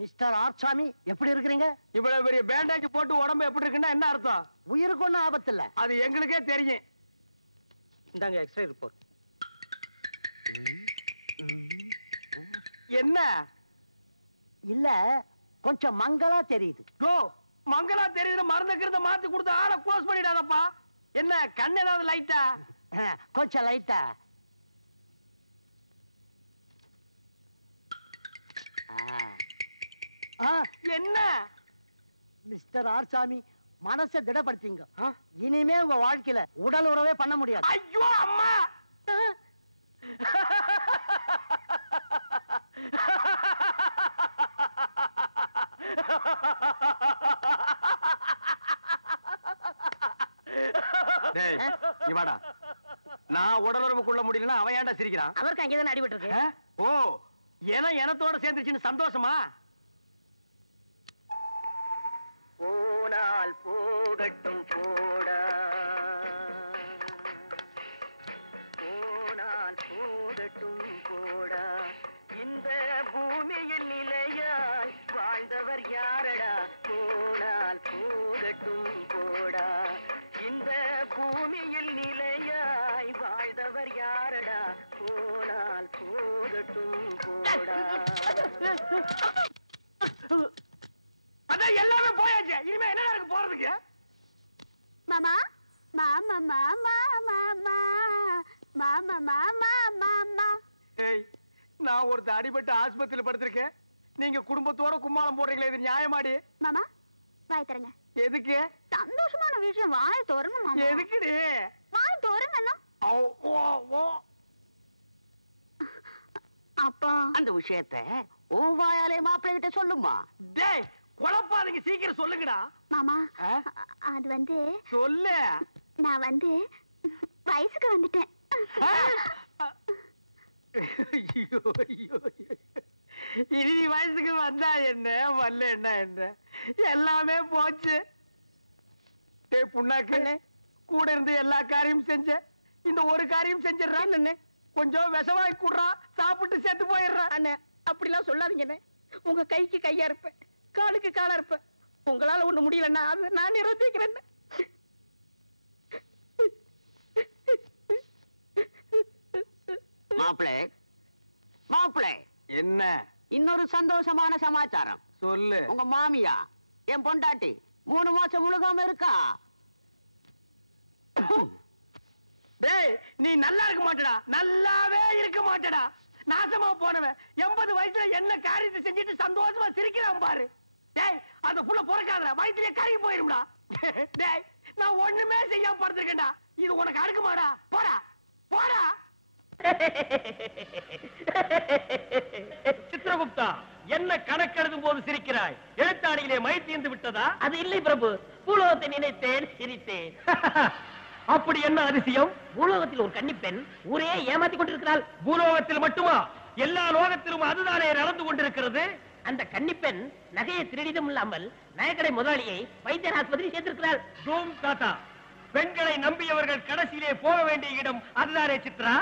மிஸ்டர் ஆர்சாமி எப்படி இருக்கிறீங்க இவ்வளவு பெரிய பேண்டேஜ் போட்டு உடம்பு எப்படி இருக்குன்னா என்ன அர்த்தம் உயிருக்கு ஒண்ணும் ஆபத்து இல்ல அது எங்களுக்கே தெரியும் இந்தாங்க எக்ஸ்ரே ரிப்போர்ட் என்ன இல்ல கொஞ்சம் மங்களா தெரியுது மங்களா தெரியுது மருந்துக்கிறத மாத்தி கொடுத்து ஆளை க்ளோஸ் பண்ணிடாதப்பா என்ன கண் ஏதாவது லைட்டா கொஞ்சம் லைட்டா என்ன மிஸ்டர் ஆர்சாமி மனசை திடப்படுத்திங்க இனிமே உங்க வாழ்க்கையில உடல் உறவே பண்ண முடியாது ஐயோ அம்மா இவாடா நான் உடலுறவு கொள்ள முடியலன்னா அவன் ஏன்டா சிரிக்கிறான் அவருக்கு அங்கேதான் அடிபட்டு இருக்கு ஓ எனத்தோட சேர்ந்துச்சுன்னு சந்தோஷமா போனால் போகட்டும் போடா போனால் போகட்டும் போடா இந்த பூமியில் நிலையாய் வாழ்ந்தவர் யாரடா போனால் போகட்டும் போடா இந்த பூமியில் நிலையாய் வாழ்ந்தவர் யாரடா போனால் போகட்டும் போடா அதான் எல்லாமே போயாச்சு இனிமே என்ன நடக்க போறதுக்கு மாமா மாமா மாமா மாமா மாமா மாமா மாமா ஏய் நான் ஒருத்த அடிபட்டு ஆஸ்பத்திரியில படுத்திருக்கேன் நீங்க குடும்பத்தோட கும்மாளம் போடுறீங்களே இது நியாயமாடி மாமா வாய் தரங்க எதுக்கு சந்தோஷமான விஷயம் வாய் தோறணும் மாமா எதுக்குடி வாய் தோறணும் அப்பா அந்த விஷயத்தை ஓ வாயாலே மாப்பிள்ளை கிட்ட சொல்லுமா டேய் குழப்பாதீங்க சீக்கிரம் சொல்லுங்கடா மாமா அது வந்து சொல்லு நான் வந்து வயசுக்கு வந்துட்டேன் இனி வயசுக்கு வந்தா என்ன வரல என்ன எல்லாமே போச்சு டேய் புண்ணாக்கு கூட இருந்து எல்லா காரியம் செஞ்ச இந்த ஒரு காரியம் செஞ்சிடறான் கொஞ்சம் விஷவாய் கூடுறான் சாப்பிட்டு செத்து போயிடுறான் அண்ணே அப்படிலாம் சொல்லாதீங்கண்ணே உங்க கைக்கு கையா இருப்பேன் காலுக்கு காலா இருப்பேன் உங்களால ஒண்ணு முடியலன்னா அது நான் நிறுத்திக்கிறேன் மாப்பிள்ளை என்ன இன்னொரு சந்தோஷமான சமாச்சாரம் சொல்லு உங்க மாமியா என் பொண்டாட்டி 3 மாசம் முழுகாம இருக்கா டேய் நீ நல்லா இருக்க மாட்டடா நல்லாவே இருக்க மாட்டடா நாசமா போனவன் 80 வயசுல என்ன காரியத்தை செஞ்சுட்டு சந்தோஷமா சிரிக்கிறான் பாரு டேய் அந்த புள்ள பொறக்காதடா வயிற்றுலயே கருகி போயிரும்டா டேய் நான் ஒண்ணுமே செய்யாம படுத்திருக்கேன்டா இது உனக்கு அடுக்குமாடா போடா போடா சித்திரகுப்தா என்ன கணக்கெடுக்கும் போது சிரிக்கிறாய் எழுத்தாணியிலே மை தீர்ந்து விட்டதா அது இல்லை பிரபு பூலோகத்தை நினைத்தேன் சிரித்தேன் அப்படி என்ன அதிசயம்? பூலோகத்தில் ஒரு கன்னிப்பெண் ஊரே ஏமாத்தி கொண்டிருக்கிறாள். பூலோகத்தில் மட்டுமா? எல்லா லோகத்திலும் அதுதானே நடந்து கொண்டிருக்கிறது. அந்த கன்னிப்பெண் நகையை திருடிதும் இல்லாமல் நகைக்கடை முதலாளியை வைத்தியர் ஆஸ்பத்திரி சேர்த்திருக்கிறாள். தூம் தாத்தா, பெண்களை நம்பியவர்கள் கடைசியிலே போக வேண்டிய இடம் அதுதானே சித்ரா?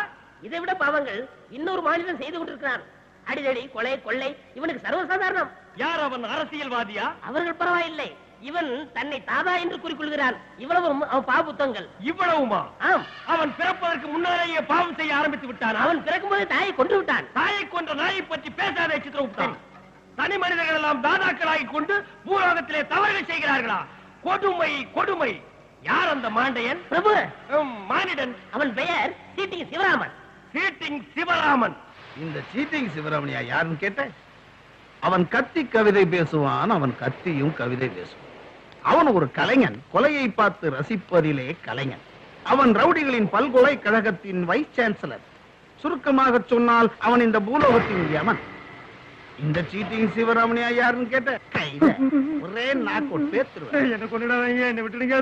இதை விட பாவங்கள் இன்னொரு மாநிலம் செய்து கொண்டிருக்கிறான். அடிதடி, கொலை, கொள்ளை இவனுக்கு சர்வசாதாரணம். யார் அவன்? அரசியல்வாதியா? அவர்கள் பரவாயில்லை. இவன் தன்னை தாதா என்று கூறிக்கொள்கிறான். இவ்வளவும் அவன் பாவபுத்தங்கள். இவ்வளவுமா? ஆம். அவன் பிறப்பதற்கு முன்னாலேயே பாவம் செய்ய ஆரம்பித்து விட்டான். அவன் பிறக்கும்போது தாயை கொன்று விட்டான். தாயை கொன்ற நாயை பற்றி பேசாதே சித்ரகுப்தா. தனி மனிதர்கள் எல்லாம் தாதாக்களாகி கொண்டு பூலோகத்திலே தவறுகள் செய்கிறார்களா? கொடுமை, கொடுமை. யார் அந்த மாண்டையன்? பிரபு, மானிடன். அவன் பெயர் சீட்டிங் சிவராமன். சீட்டிங் சிவராமன். இந்த சீட்டிங் சிவராமனியா யாருன்னு கேட்ட? அவன் கத்தி கவிதை பேசுவான், அவன் கத்தியும் கவிதை பேசுவான். அவன் ஒரு கலைஞன், கொலையை பார்த்து ரசிப்பதிலே கலைஞன். அவன் ரவுடிகளின் பல்கலைக்கழகத்தின் வைஸ் சான்சலர். சுருக்கமாக சொன்னால் அவன் இந்த பூலோகத்தின் யமன். இந்த சீட்டிங் சிவராமனியா யாருன்னு கேட்ட? கைத ஒரே நாக்கோட் பேத்துருவேன். என்ன கொண்டுடாதீங்க, என்ன விட்டுடுங்க.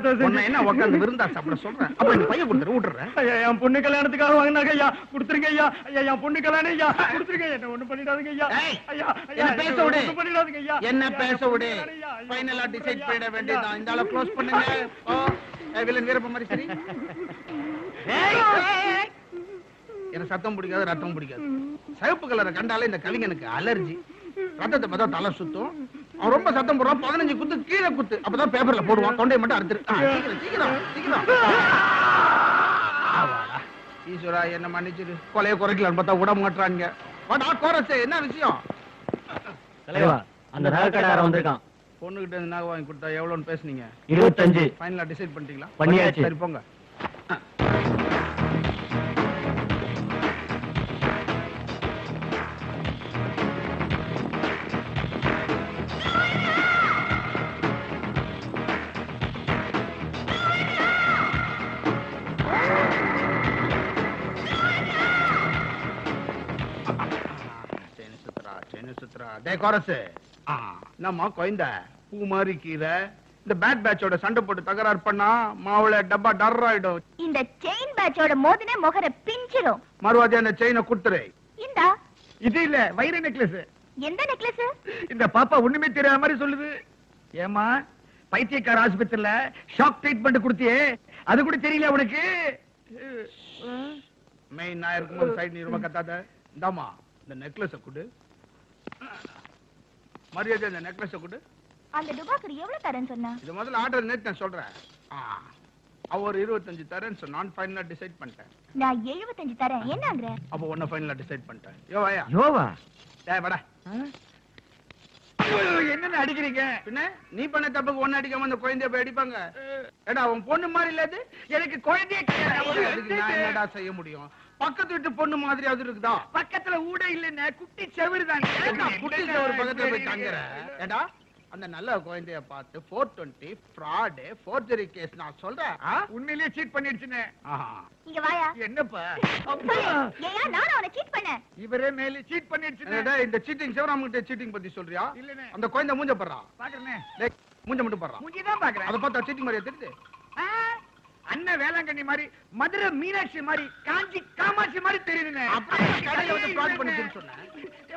என்ன உட்காந்து விருந்தா சாப்பிட சொல்றேன். அப்ப இந்த பையன் கொடுத்துரு, விட்டுறேன். ஐயா, என் பொண்ணு கல்யாணத்துக்காக வாங்கினாங்க ஐயா, கொடுத்துருங்க ஐயா. ஐயா, என் பொண்ணு கல்யாணம் ஐயா, கொடுத்துருங்க. என்ன ஒண்ணு பண்ணிடாதீங்க ஐயா. ஐயா, என்ன பேச விடு, பண்ணிடாதீங்க ஐயா. என்ன பேச விடு. ஃபைனலா டிசைட் பண்ணிட வேண்டியதான். இந்த ஆளை க்ளோஸ் பண்ணுங்க. வில்லன் வீரப்ப மாதிரி சரி. எனக்கு சத்தம் பிடிக்காது, ரத்தம் பிடிக்காது. சிவப்பு கலரை கண்டாலே இந்த கவிஞனுக்கு அலர்ஜி. ரத்தத்தை பார்த்தா தலை சுத்தும். அவன் ரொம்ப சத்தம் போடுவான். 15 குத்து கீழே குத்து, அப்பதான் பேப்பர்ல போடுவான். தொண்டையை மட்டும் அறுத்துரு. சீக்கிரம் சீக்கிரம். ஈஸ்வரா என்ன மன்னிச்சிரு. கொலையை குறைக்கலான்னு பார்த்தா விட மாட்டாங்க. கோரஸ் என்ன விஷயம்? தலைவா, அந்த நகைக்கடையாரன் வந்திருக்கான். பொண்ணுகிட்ட இருந்து நகை வாங்கி கொடுத்தா எவ்வளவுன்னு பேசுனீங்க? 25. ஃபைனலா டிசைட் பண்ணிட்டீங்களா? பண்ணியாச்சு. சரி போங்க. நம்ம குழந்தை பூ மாதிரி கீரை இந்த பேட் பேட்சோட சண்டை போட்டு தகராறு பண்ணா மாவுள டப்பா டர் ஆயிடும். இந்த செயின் பேட்சோட மோதினே முகர பிஞ்சிரும். மறுவாதி அந்த செயினை குடுத்துரு. இந்தா. இது இல்ல, வைர நெக்லஸ். எந்த நெக்லஸ்? இந்த பாப்பா ஒண்ணுமே தெரியாத மாதிரி சொல்லுது. ஏமா, பைத்தியக்கார ஆஸ்பத்திரியில ஷாக் ட்ரீட்மெண்ட் கொடுத்தியே, அது கூட தெரியல உனக்கு? மெயின் நான் இருக்கும்போது சைடு நீ ரொம்ப கத்தாத. இந்தாமா இந்த நெக்லஸ கொடு. மரியாதை இந்த நெக்லஸ கொடு. அந்த டுபாக்கர் எவ்வளவு தரேன்னு சொன்னா? இது முதல்ல ஆர்டர் நேத்து நான் சொல்றேன். அவர் 25 தரேன்னு சொன்னா ஃபைனலா டிசைட் பண்ணிட்டேன். நான் 75 தரேன். என்னங்கற? அப்ப ஒண்ணு ஃபைனலா டிசைட் பண்ணிட்டேன். யோவாயா? யோவா? டேய் வாடா. என்ன அடிக்கிறீங்க? பின்ன நீ பண்ண தப்புக்கு ஒண்ணு அடிக்காம அந்த குழந்தைய போய் அடிப்பாங்க. ஏடா அவன் பொண்ணு மாதிரி இல்லது? எனக்கு குழந்தையே கிடையாது. நான் என்னடா செய்ய முடியும்? பக்கத்து வீட்டு பொண்ணு மாதிரி அது இருக்குதா? பக்கத்துல ஊட இல்லன்னு குட்டி செவரு தாங்க. குட்டி செவரு பக்கத்துல போய் தங்குற. ஏடா அந்த நல்ல குழந்தைய பார்த்து 420 ஃப்ராட் ஃபோர்ஜரி கேஸ் நான் சொல்றேன். உண்மையிலேயே சீட் பண்ணிடுச்சுனே. இங்க வாயா. என்னப்பா? ஏயா நான் அவனை சீட் பண்ணேன். இவரே மேல சீட் பண்ணிடுச்சுனே. டேய் இந்த சீட்டிங் சிவராமன் கிட்ட சீட்டிங் பத்தி சொல்றியா? இல்லனே. அந்த குழந்தை மூஞ்ச பாறா. பாக்குறேனே. டேய் மூஞ்ச மட்டும் பாறா. மூஞ்சி தான் பாக்குறேன். அத பார்த்தா சீட்டிங் மாதிரியா தெரியுது? அண்ணன் வேளாங்கண்ணி மாதிரி, மதுரை மீனாட்சி மாதிரி, காஞ்சி காமாட்சி மாதிரி தெரியுதுங்க. அப்படியே கடையில வந்து ஃப்ராட் பண்ணிச்சுன்னு சொன்னேன்.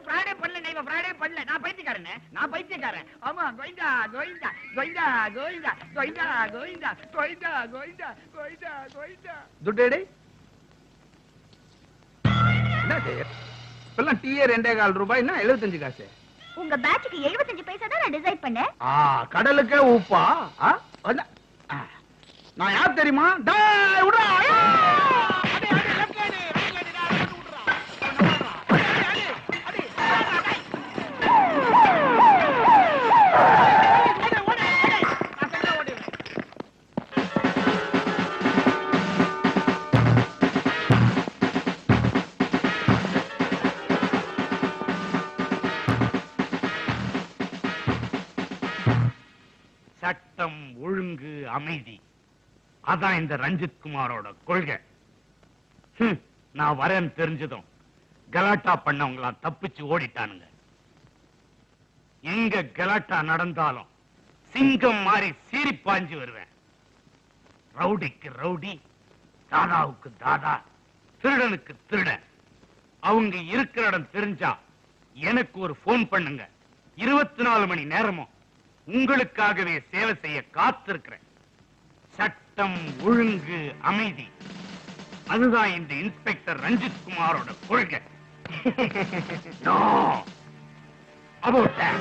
ஃப்ராடே பண்ணல, இவன் ஃப்ராடே பண்ணல. நான் பைத்தியக்காரனே, நான் பைத்தியக்காரன். ஆமா, கோயிந்தா கோயிந்தா கோயிந்தா கோயிந்தா கோயிந்தா கோயிந்தா கோயிந்தா கோயிந்தா கோயிந்தா கோயிந்தா. துட்டேடே என்னது? இப்பெல்லாம் டீயே 2.25 ரூபாய்னா 75 காசு. உங்க பேட்சுக்கு 75 பைசா தான் நான் டிசைட் பண்ணேன். கடலுக்கே உப்பா? நான் யார் தெரியுமா? டேய் உடா. அடே அடே லெஃப்ட் ரைட் நான் வந்து விடுறா. அடே அடே சட்டம், ஒழுங்கு, அமைதி, அதான் இந்த ரஞ்சித் குமாரோட கொள்கை. நான் வரேன்னு தெரிஞ்சதும் கலாட்டா பண்ணவங்களா தப்பிச்சு ஓடிட்டானுங்க. எங்க கலாட்டா நடந்தாலும் சிங்கம் மாறி சீறி பாஞ்சு வருவேன். ரவுடிக்கு ரவுடி, தாதாவுக்கு தாதா, திருடனுக்கு திருடன். அவங்க இருக்கிற இடம் தெரிஞ்சா எனக்கு ஒரு போன் பண்ணுங்க. 24 மணி நேரமும் உங்களுக்காகவே சேவை செய்ய காத்திருக்கிறேன். சட்டம், ஒழுங்கு, அமைதி, அதுதான் இந்த இன்ஸ்பெக்டர் ரஞ்சித் குமாரோட கொள்கை. No about that.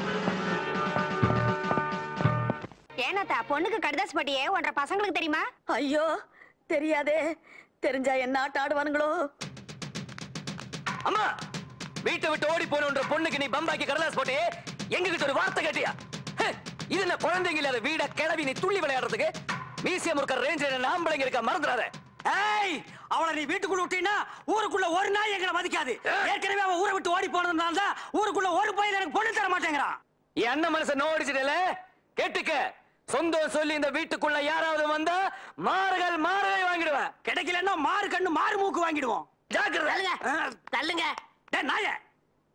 ஏனாத்தா பொண்ணுக்கு கடிதாசு பட்டியே ஒன்றரை பசங்களுக்கு தெரியுமா? ஐயோ தெரியாதே. தெரிஞ்சா என்ன ஆட்ட ஆடுவானுங்களோ? அம்மா, வீட்டை விட்டு ஓடி போன பொண்ணுக்கு நீ பம்பாக்கி கடலாஸ் போட்டே எங்க கிட்ட ஒரு வார்த்தை கேட்டியா? இது என்ன குழந்தைங்க இல்லாத வீட கிளவி நீ துள்ளி விளையாடுறதுக்கு? மியூசியம் இருக்கிற ரேஞ்சர் ஆம்பளைங்க இருக்க மறந்துடாத. ஏய், அவளை நீ வீட்டுக்குள்ள விட்டீங்கன்னா ஊருக்குள்ள ஒரு நாய் எங்களை மதிக்காது. ஏற்கனவே அவன் ஊரை விட்டு ஓடி போனதுனால தான் ஊருக்குள்ள ஒரு பையன் எனக்கு பொண்ணு தர மாட்டேங்கிறான். என் அண்ணன் மனசை நோடிச்சிடல. கேட்டுக்க, சொந்தம் சொல்லி இந்த வீட்டுக்குள்ள யாராவது வந்தா மாறுகளை வாங்கிடுவேன். கிடைக்கலன்னா மாறு கண்ணு மாறு மூக்கு வாங்கிடுவோம். ஜாக்கிரதை. தள்ளுங்க. டேய் நாயே,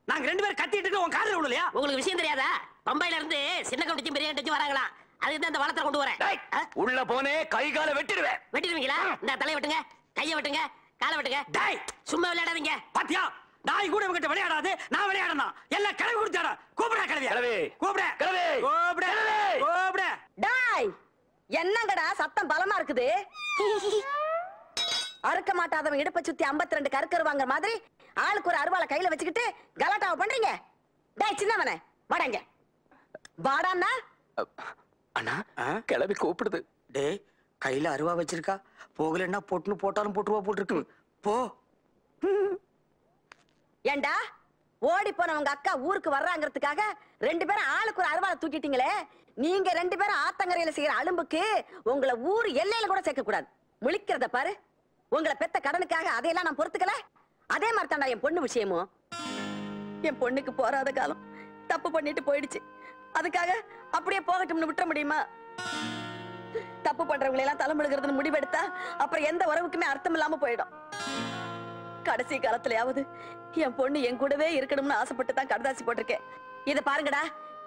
நாங்க 2 பேரும் கத்திட்டு இருக்க உன் காதுல விடலையா? உங்களுக்கு விஷயம் தெரியாதா? பம்பையில இருந்து சின்ன கவுண்டிச்சும் பெரிய கவுண்டிச்சும் வராங்களா? அதுக்கு தான் இந்த வளத்தை கொண்டு வரேன். உள்ள போனே கை காலை வெட்டிடுவேன். வெட்டிடுவீங்களா? இந்த தலையை வெட்டுங்க, கையை வெட்டுங்க, காலை வெட்டுங்க. டேய் சும்மா விளையாடாதீங்க. பாத்தியா, நாய் கூட இவங்கிட்ட விளையாடாது, நான் விளையாடணும். எல்லாம் கிளவி கொடுத்தாடா. கூப்பிடா கிளவி. கூப்பிட. டாய், என்னங்கடா சத்தம் பலமா இருக்குது? அறுக்க மாட்டாதவன் இடுப்பை சுத்தி 52 கற்கரு வாங்குற மாதிரி ஆளுக்கு ஒரு அருவாளை கையில வச்சுக்கிட்டு கலாட்டாவை பண்றீங்க. டேய் சின்னவனே, வாடாங்க. வாடான்னா அண்ணா, கிளவி கூப்பிடுது. டேய், கையில அருவா வச்சிருக்கா. போகலன்னா பொட்டுன்னு போட்டாலும் போட்டுவா போட்டுருக்கு. போ. ஏண்டா, ஓடி போன உங்க அக்கா ஊருக்கு வர்றாங்கிறதுக்காக 2 பேரும் ஆளுக்கு ஒரு அருவாளை தூக்கிட்டீங்களே. நீங்க 2 பேரும் ஆத்தங்கரையில செய்யற அலும்புக்கு உங்களை ஊர் எல்லையில கூட சேர்க்க கூடாது. முழிக்கிறத பாரு. உங்களை பெத்த கடனுக்காக அதையெல்லாம் நான் பொறுத்துக்கல. அதே மாதிரி தாண்டா என் பொண்ணு விஷயமும். என் பொண்ணுக்கு போறாத காலம் தப்பு பண்ணிட்டு போயிடுச்சு. அதுக்காக அப்படியே போகட்டும்னு விட்டுற முடியுமா? தப்பு பண்றவங்களை எல்லாம் தலைமுழுகிறதுன்னு முடிவெடுத்தா அப்புறம் எந்த உறவுக்குமே அர்த்தம் இல்லாம போயிடும். கடைசி காலத்திலயாவது என் பொண்ணு என் கூடவே இருக்கணும்னு ஆசைப்பட்டு தான் கடதாசி போட்டிருக்கேன். இத பாருங்கடா,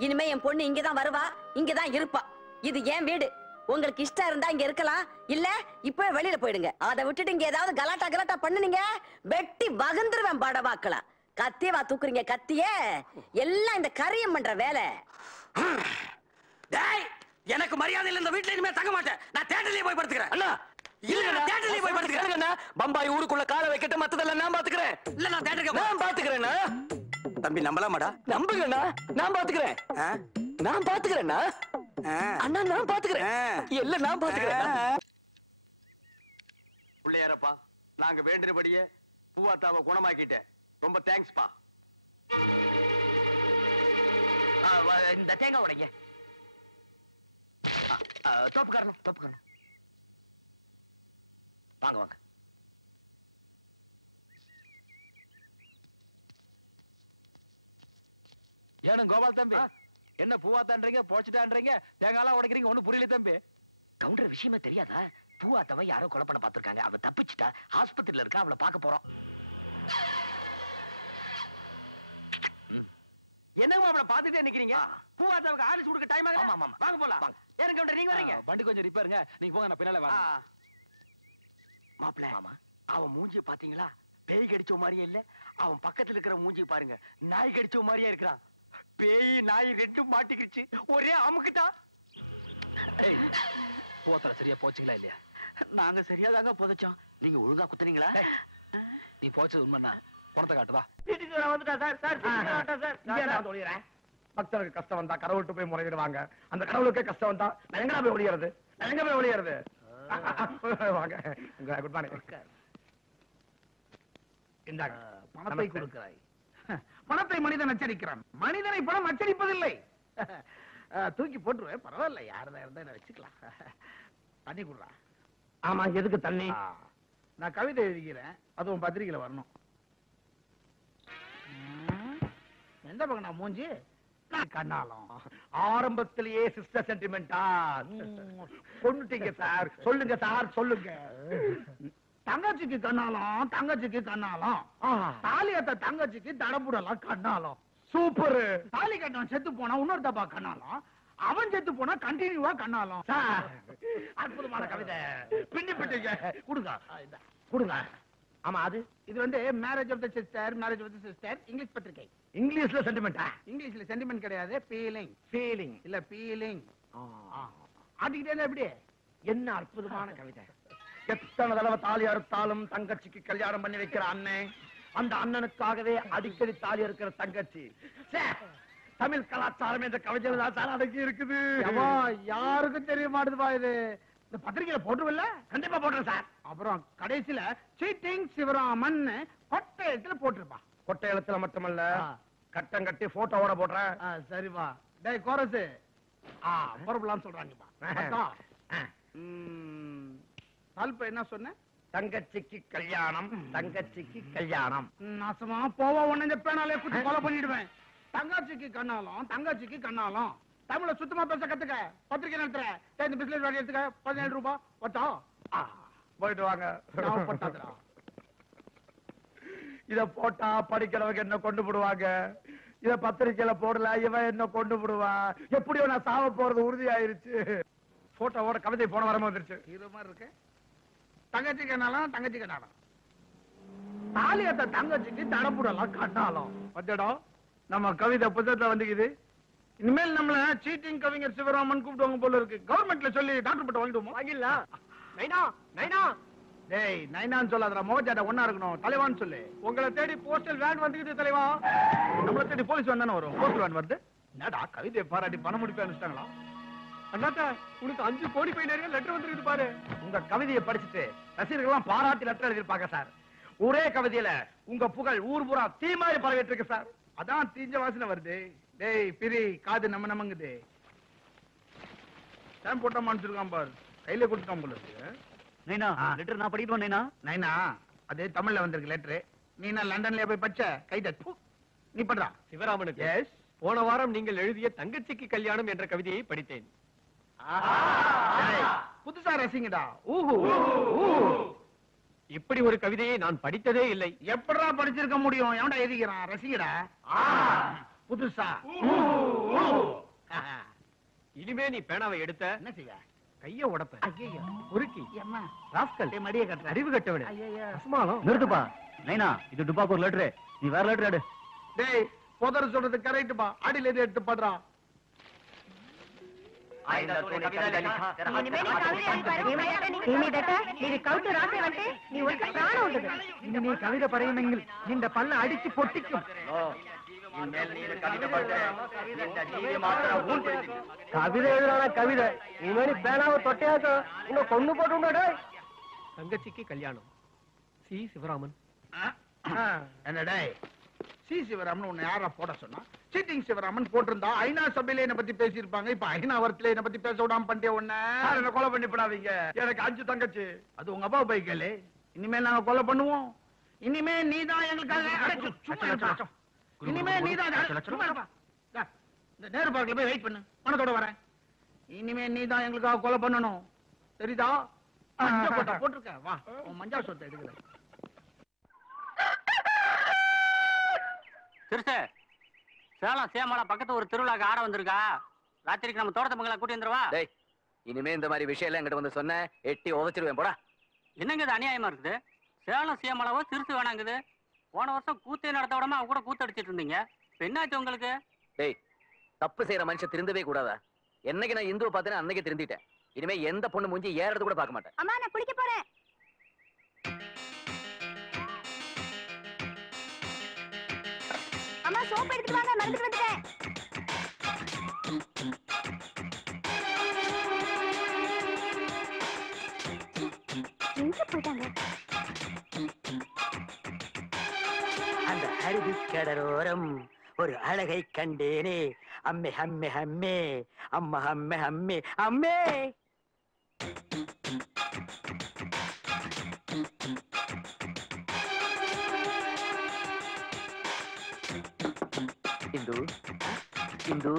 இனிமே என் பொண்ணு இங்கதான் வருவா, இங்கதான் இருப்பா. இது என் வீடு. உங்களுக்கு இஷ்டம் இருந்தா இங்க இருக்கலாம், இல்ல இப்பவே வெளியில போயிடுங்க. அதை விட்டுட்டு இங்க ஏதாவது கலாட்டா பண்ணுனீங்க, வெட்டி வகுந்துருவேன் படவாக்களா. கத்தியவா தூக்குறீங்க? கத்திய எல்லாம் இந்த கரியம் பண்ற வேலை. டேய், எனக்கு மரியாதை இல்ல. இந்த வீட்டுல இனிமே தங்க மாட்டேன். நான் தியேட்டர்லயே போய் படுத்துக்கிறேன். அண்ணா, தியேட்டர்லயே போய் படுத்துக்கிறேன். பம்பாய் ஊருக்குள்ள காலை வைக்கட்டும், மத்ததெல்லாம் நான் பாத்துக்கிறேன். இல்ல, நான் தியேட்டருக்கு நான் பாத்துக்கிறேன்னா. தம்பி நம்பலாமாடா? நம்புங்கண்ணா, நான் பாத்துக்கிறேன். நான் பாத்துக்கிறேன்னா. அண்ணா, நான் பாத்துக்கிறேன். இல்ல, நான் பாத்துக்கிறேன். பிள்ளையாரப்பா, நாங்க வேண்டியபடியே பூவாத்தாவை குணமாக்கிட்டேன். ரொம்ப தேங்க்ஸ் பா. இந்த தேங்காய் உடைங்க. தோப்புக்காரணும். வாங்க. ஏனும் கோபால் தம்பி, என்ன பூவாத்தான்றீங்க, போச்சுட்டான்றீங்க, தேங்காய்லாம் உடைக்கிறீங்க? ஒண்ணும் புரியல தம்பி. கவுண்டர் விஷயமே தெரியாதா? பூவாத்தவ யாரோ கொலை பண்ண பாத்துருக்காங்க. அவ தப்பிச்சுட்டா, ஆஸ்பத்திரியில இருக்கா. அவளை பார்க்க போறோம். என்னங்க அவளை பாத்துட்டே நிக்கிறீங்க? பூவாத்தாவுக்கு ஆலிஸ் கொடுக்க டைம் ஆகுது. ஆமா. வாங்க போலாம். ஏன் கவுண்டர் நீங்க வரீங்க? வண்டி கொஞ்சம் ரிப்பேருங்க, நீங்க போங்க, நான் பின்னால வரேன். மாப்பிள்ள, அவன் மூஞ்சிய பாத்தீங்களா? பேய் கடிச்ச மாதிரியே இல்ல. அவன் பக்கத்துல இருக்கிற மூஞ்சி பாருங்க, நாய் கடிச்ச மாதிரியே இருக்கிறான். பேய் நாய் ரெண்டும் மாட்டிக்கிச்சு, ஒரே அமுக்குட்டா. பூவாத்தல சரியா போச்சுங்களா இல்லையா? நாங்க சரியாதாங்க புதைச்சோம். நீங்க ஒழுங்கா குத்துனீங்களா? நீ போச்சது உண்மைன்னா பணத்தை காட்டுவா. பக்தருக்கு கஷ்டம் வந்தா கடவுள்கிட்ட போய் முறையிடுவாங்க. அந்த கடவுளுக்கே கஷ்டம் வந்தா நான் எங்க போய் ஒளியறது? வாங்க. Good morning. இந்தாங்க, பணத்தை கொடுக்கிறாய். பணத்தை மனிதன் அச்சரிக்கிறான், மனிதனை பணம் அச்சரிப்பதில்லை. தூக்கி போட்டுருவேன், பரவாயில்ல, யாருதான் இருந்தா என்ன வச்சுக்கலாம். தண்ணி கொடுறா. ஆமா, எதுக்கு தண்ணி? நான் கவிதை எழுதிக்கிறேன், அதுவும் பத்திரிகையில வரணும். எந்த பக்கம் நான் மூஞ்சி கண்ணாலும் ஆரம்பத்திலேயே சிஸ்டர் சென்டிமெண்டா கொண்டுட்டீங்க சார். சொல்லுங்க சார், சொல்லுங்க. தங்கச்சிக்கு கண்ணாலும் தாலியத்த தங்கச்சிக்கு தடப்புடலாம் கண்ணாலும். சூப்பர். தாலி கட்டணும் செத்து போனா இன்னொரு தப்பா கண்ணாலும். அவன் செத்து போனா கண்டினியூவா கண்ணாலும். அற்புதமான கவிதை. பின்னி பிடிங்க. கொடுங்க. கொடுங்க. ஆமா அது இது வந்து marriage of the sister, marriage of the sister English பத்திரிகை. இங்கிலீஷ்ல சென்டிமெண்டா? இங்கிலீஷ்ல சென்டிமெண்ட் கிடையாது, ஃபீலிங். ஃபீலிங் இல்ல ஃபீலிங். ஆடிக்கிட்டே எப்படி? என்ன அற்புதமான கவிதை. எத்தனை தடவை தாலி அறுத்தாலும் தங்கச்சிக்கு கல்யாணம் பண்ணி வைக்கிற அண்ணன், அந்த அண்ணனுக்காகவே அடிக்கடி தாலி அறுக்கிற தங்கச்சி. தமிழ் கலாச்சாரம் என்ற கவிதையில தான் சார் அடங்கி இருக்குது. யாருக்கும் தெரிய மாட்டுதுப்பா இது. இந்த பத்திரிகையில போட்டுவில்ல? கண்டிப்பா போட்டுறேன் சார். அப்புறம் கடைசியில சீட்டிங் சிவராமன் கொட்டை எழுத்துல போட்டிருப்பா. கொட்டை எழுத்துல மட்டுமல்ல, கட்டம் கட்டி போட்டோவோட போடுறேன். சரிப்பா. டேய் கோரஸ் பொறுப்பலான்னு சொல்றாங்கப்பா. பல்ப என்ன சொன்ன? தங்கச்சிக்கு கல்யாணம், தங்கச்சிக்கு கல்யாணம். நாசமா போவா உன்னை இந்த பேனாலே குத்தி கொலை பண்ணிடுவேன். தங்கச்சிக்கு கண்ணாலும், தங்கச்சிக்கு கண்ணாலும். தமிழ சுத்தமா பேச கத்துக்க. பத்திரிகை நடத்துற இந்த பிசினஸ் வாடி எடுத்துக்க. 17 ரூபாய் ஒட்டா. போயிட்டு வாங்க. இத போட்டா படிக்கிறவங்க என்ன கொண்டு போடுவாங்க. இத பத்திரிகையில போடல, இவன் என்ன கொண்டு போடுவா. எப்படியோ நான் சாவ போறது உறுதி ஆயிருச்சு. போட்டோவோட கவிதை போன வரமா வந்துருச்சு. இது மாதிரி இருக்கு. தங்கச்சி கண்ணாலும், தங்கச்சி கண்ணாலும். தாலியத்தை தங்கச்சிக்கு தடப்புடலாம் கண்ணாலும். பத்தியடம் நம்ம கவிதை புத்தகத்துல வந்துக்குது. இனிமேல் நம்மள சீட்டிங் கவிஞர் சிவராமன் கூப்பிடுவாங்க போல இருக்கு. கவர்மெண்ட்ல சொல்லி டாக்டர் பட்ட வாங்கிடுவோம். வாங்கிடலாம். நைனா நைனா. டேய் நைனான்னு சொல்லாதடா, மோஜாட ஒண்ணா இருக்கணும். தலைவான்னு சொல்லு. உங்களை தேடி போஸ்டல் வேன் வந்துக்குது தலைவா. நம்மள தேடி போலீஸ் வேன் தானே வரும். போஸ்டல் வேன் வருது. என்னடா கவிதையை பாராட்டி பணம் முடிப்பு அனுப்பிச்சிட்டாங்களா? அண்ணாத்த உனக்கு 5 கோடி பை நிறைய லெட்டர் வந்துருக்குது பாரு. உங்க கவிதையை படிச்சுட்டு ரசிகர்கள்லாம் பாராட்டி லெட்டர் எழுதிருப்பாங்க சார். ஒரே கவிதையில உங்க புகழ் ஊர் பூரா தீ மாதிரி பரவிட்டு இருக்கு சார். அதான் தீஞ்ச வாசனை வருது. டேய் பிரி காது நம்ம நமங்குது. டைம் போட்டா மானிச்சிருக்கான் பாரு. கையில கொடுத்துட்டான் போல இருக்கு. நைனா லெட்டர் நான் படிக்கணும். நைனா நைனா அது தமிழ்ல வந்திருக்கு லெட்டர். நீ நான் லண்டன்ல போய் படிச்ச கை தட்டு. நீ பண்றா சிவராமனுக்கு. எஸ், போன வாரம் நீங்கள் எழுதிய தங்கச்சிக்கு கல்யாணம் என்ற கவிதையை படித்தேன். புதுசா ரசிங்கடா. இப்படி ஒரு கவிதையை நான் படித்ததே இல்லை. எப்படா படிச்சிருக்க முடியும்? எவன்டா எழுதிக்கிறான்? ரசிகடா. புதுசா. இனிமே நீ பேனாவை எடுத்த என்ன செய்ய? கைய உடைப்ப. ஐயோ உருக்கி அம்மா ராஸ்கல் மடிய கட்ட அறிவு கட்டவனே. ஐயோ அஸ்மாலம் நிறுத்துப்பா. நைனா இது டுபாக்கூர் லெட்டர். நீ வேற லெட்டர் எடு. டேய் போதர் சொல்றது கரெக்ட்பா. அடியில இருந்து எடுத்து படுறா. கவிதை படையுமெങ്കിൽ இந்த பல்ல அடிச்சு பொட்டிக்கும். கவிதை எழுதுறான கவிதை. இனிமே பேனாவை தொட்டையாக்க உன்னை கொண்டு போட்டு. தங்கச்சிக்கு கல்யாணம் சி சிவராமன். என்னடா சி சிவராமன் உன்னை யாரா போட சொன்னா? சீட்டிங் சிவராமன் போட்டிருந்தா ஐநா சபையில என்ன பத்தி பேசியிருப்பாங்க. இப்ப ஐநா வரத்துல என்ன பத்தி பேச விடாம பண்ணிட்டே உன்ன. என்ன கொலை பண்ணி போடாதீங்க. எனக்கு 5 தங்கச்சி. அது உங்க அப்பா போய் கேளு. இனிமேல் நாங்க கொலை பண்ணுவோம். இனிமே நீதான் எங்களுக்காக. இனிமே நீதான் நேரு பார்க்கல போய் வெயிட் பண்ணு. பணத்தோட வரேன். இனிமே நீதான் எங்களுக்காக கொலை பண்ணணும். தெரியுதா? போட்டிருக்க. வா உன் மஞ்சா சொத்தை எடுக்கிறேன். திருசே சேலம் சேமலா பக்கத்து ஒரு திருவிழாக்கு ஆட வந்திருக்கா. ராத்திரிக்கு நம்ம தோட்டத்தை மங்களா கூட்டி வந்துருவா. டேய் இனிமே இந்த மாதிரி விஷயம் எல்லாம் என்கிட்ட வந்து சொன்ன எட்டி உதச்சிருவேன் போடா. என்னங்க இது அநியாயமா இருக்குது? சேலம் சேமலாவோ திருசு வேணாங்குது. போன வருஷம் கூத்தே நடத்த விடாம அவங்க கூட கூத்தடிச்சிட்டு இருந்தீங்க. இப்ப என்னாச்சு உங்களுக்கு? டேய் தப்பு செய்யற மனுஷன் திருந்தவே கூடாதா? என்னைக்கு நான் இந்துவை பார்த்தேன்னு அன்னைக்கு திருந்திட்டேன். இனிமே எந்த பொண்ணு மூஞ்சி ஏறது கூட பார்க்க மாட்டேன். அம்மா நான் குளிக்க போறேன். அம்மா சோப் எடுத்துட்டு வாங்க, மறந்துட்டு வந்துட்டேன். எங்க போயிட்டாங்க? அந்த அருவிக்கடலோரம் ஒரு அழகை கண்டேனே. அம்மே அம்மே அம்மே அம்மா அம்மே அம்மே அம்மே. இந்து இந்து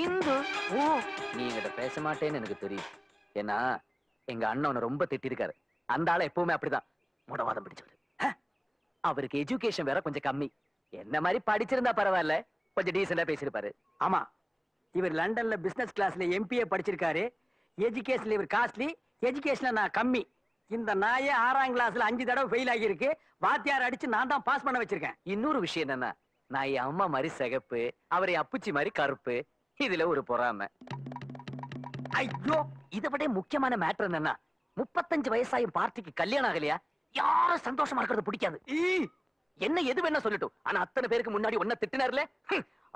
இந்து ஓ நீ என்கிட்ட பேச மாட்டேன்னு எனக்கு தெரியும். ஏன்னா எங்க அண்ணன் ரொம்ப திட்டிருக்காரு. அந்த ஆளை எப்பவுமே அப்படிதான் முடவாதம் பிடிச்சவரு. அவருக்கு எஜுகேஷன் வேற கொஞ்சம் கம்மி. என்ன மாதிரி படிச்சிருந்தா பரவாயில்ல, கொஞ்சம் டீசெண்டா பேசிருப்பாரு. ஆமா இவர் லண்டன்ல பிசினஸ் கிளாஸ்ல எம்பிஏ படிச்சிருக்காரு. எஜுகேஷன்ல இவர் காஸ்ட்லி, எஜுகேஷன்ல நான் கம்மி. இந்த நாயே 6ஆம் கிளாஸ்ல 5 தடவை ஃபெயில் ஆகி இருக்கு. வாத்தியார் அடிச்சு நான் தான் பாஸ் பண்ண வச்சிருக்கேன். இன்னொரு விஷயம் என்னன்னா, நான் என் அம்மா மாதிரி சிகப்பு, அவரை அப்புச்சி மாதிரி கருப்பு. இதுல ஒரு பொறாமை. ஐயோ, இதை விட முக்கியமான மேட்டர் என்னன்னா, 35 வயசாயும் பார்ட்டிக்கு கல்யாணம் ஆகலையா? யாரும் சந்தோஷமா இருக்கிறது பிடிக்காது. என்ன எது வேணா சொல்லட்டும், ஆனா அத்தனை பேருக்கு முன்னாடி ஒன்ன திட்டினார்ல,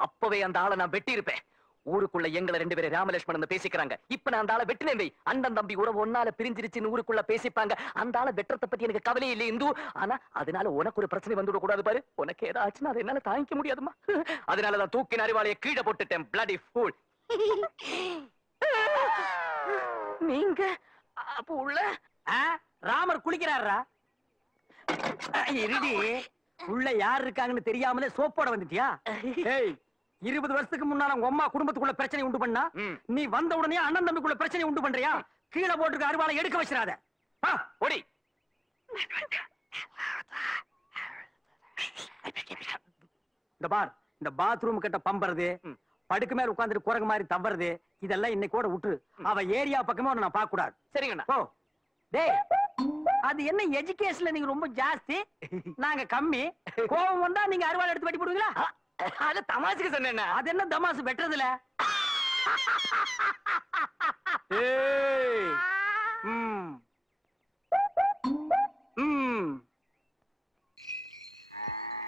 அப்பவே அந்த ஆளை நான் வெட்டி இருப்பேன். ஊருக்குள்ள எங்களை 2 பேரும் ராமலட்சுமணன் பேசிக்கிறாங்க. இப்ப நான் அந்த ஆளை வெட்டினேன். அண்ணன் தம்பி உறவு ஒன்னால பிரிஞ்சிருச்சுன்னு ஊருக்குள்ள பேசிப்பாங்க. அந்த ஆளை வெற்றத்தை பத்தி எனக்கு கவலை இல்லை இந்து. ஆனா அதனால உனக்கு ஒரு பிரச்சனை வந்துட கூடாது பாரு. உனக்கு ஏதாவது ஆச்சுன்னா அதை என்னால தாங்கிக்க முடியாதுமா. அதனாலதான் தூக்கின அறிவாளைய கீழே போட்டுட்டேன். Bloody fool. நீங்க அப்ப உள்ள ராமர் குளிக்கிறாரா? இருடி, உள்ள யார் இருக்காங்கன்னு தெரியாமலே சோப்போட வந்துட்டியா? 20 வருஷத்துக்கு முன்னால உங்க அம்மா குடும்பத்துக்குள்ள பிரச்சனை உண்டு பண்ணா, நீ வந்த உடனே அண்ணன் தம்பிக்குள்ள பிரச்சனை உண்டு பண்றியா? கீழே போட்டுருக்க அருவாளை எடுக்க வச்சிடாத. ஓடி. இந்த பார், இந்த பாத்ரூம் கிட்ட பம்பறது, படுக்கு மேல உட்கார்ந்துட்டு குரங்கு மாதிரி தவறது, இதெல்லாம் இன்னைக்கு கூட விட்டுரு. அவ ஏரியா பக்கமே நான் பார்க்க கூடாது. சரிங்கண்ணா. ஓ டேய், அது என்ன எஜுகேஷன்ல நீங்க ரொம்ப ஜாஸ்தி, நாங்க கம்மி. கோபம் வந்தா நீங்க அருவாள் எடுத்து வெட்டி போடுவீங்களா? அது தமாசுக்கு சொன்னேன். அது என்ன தமாசு வெட்டுறதுல?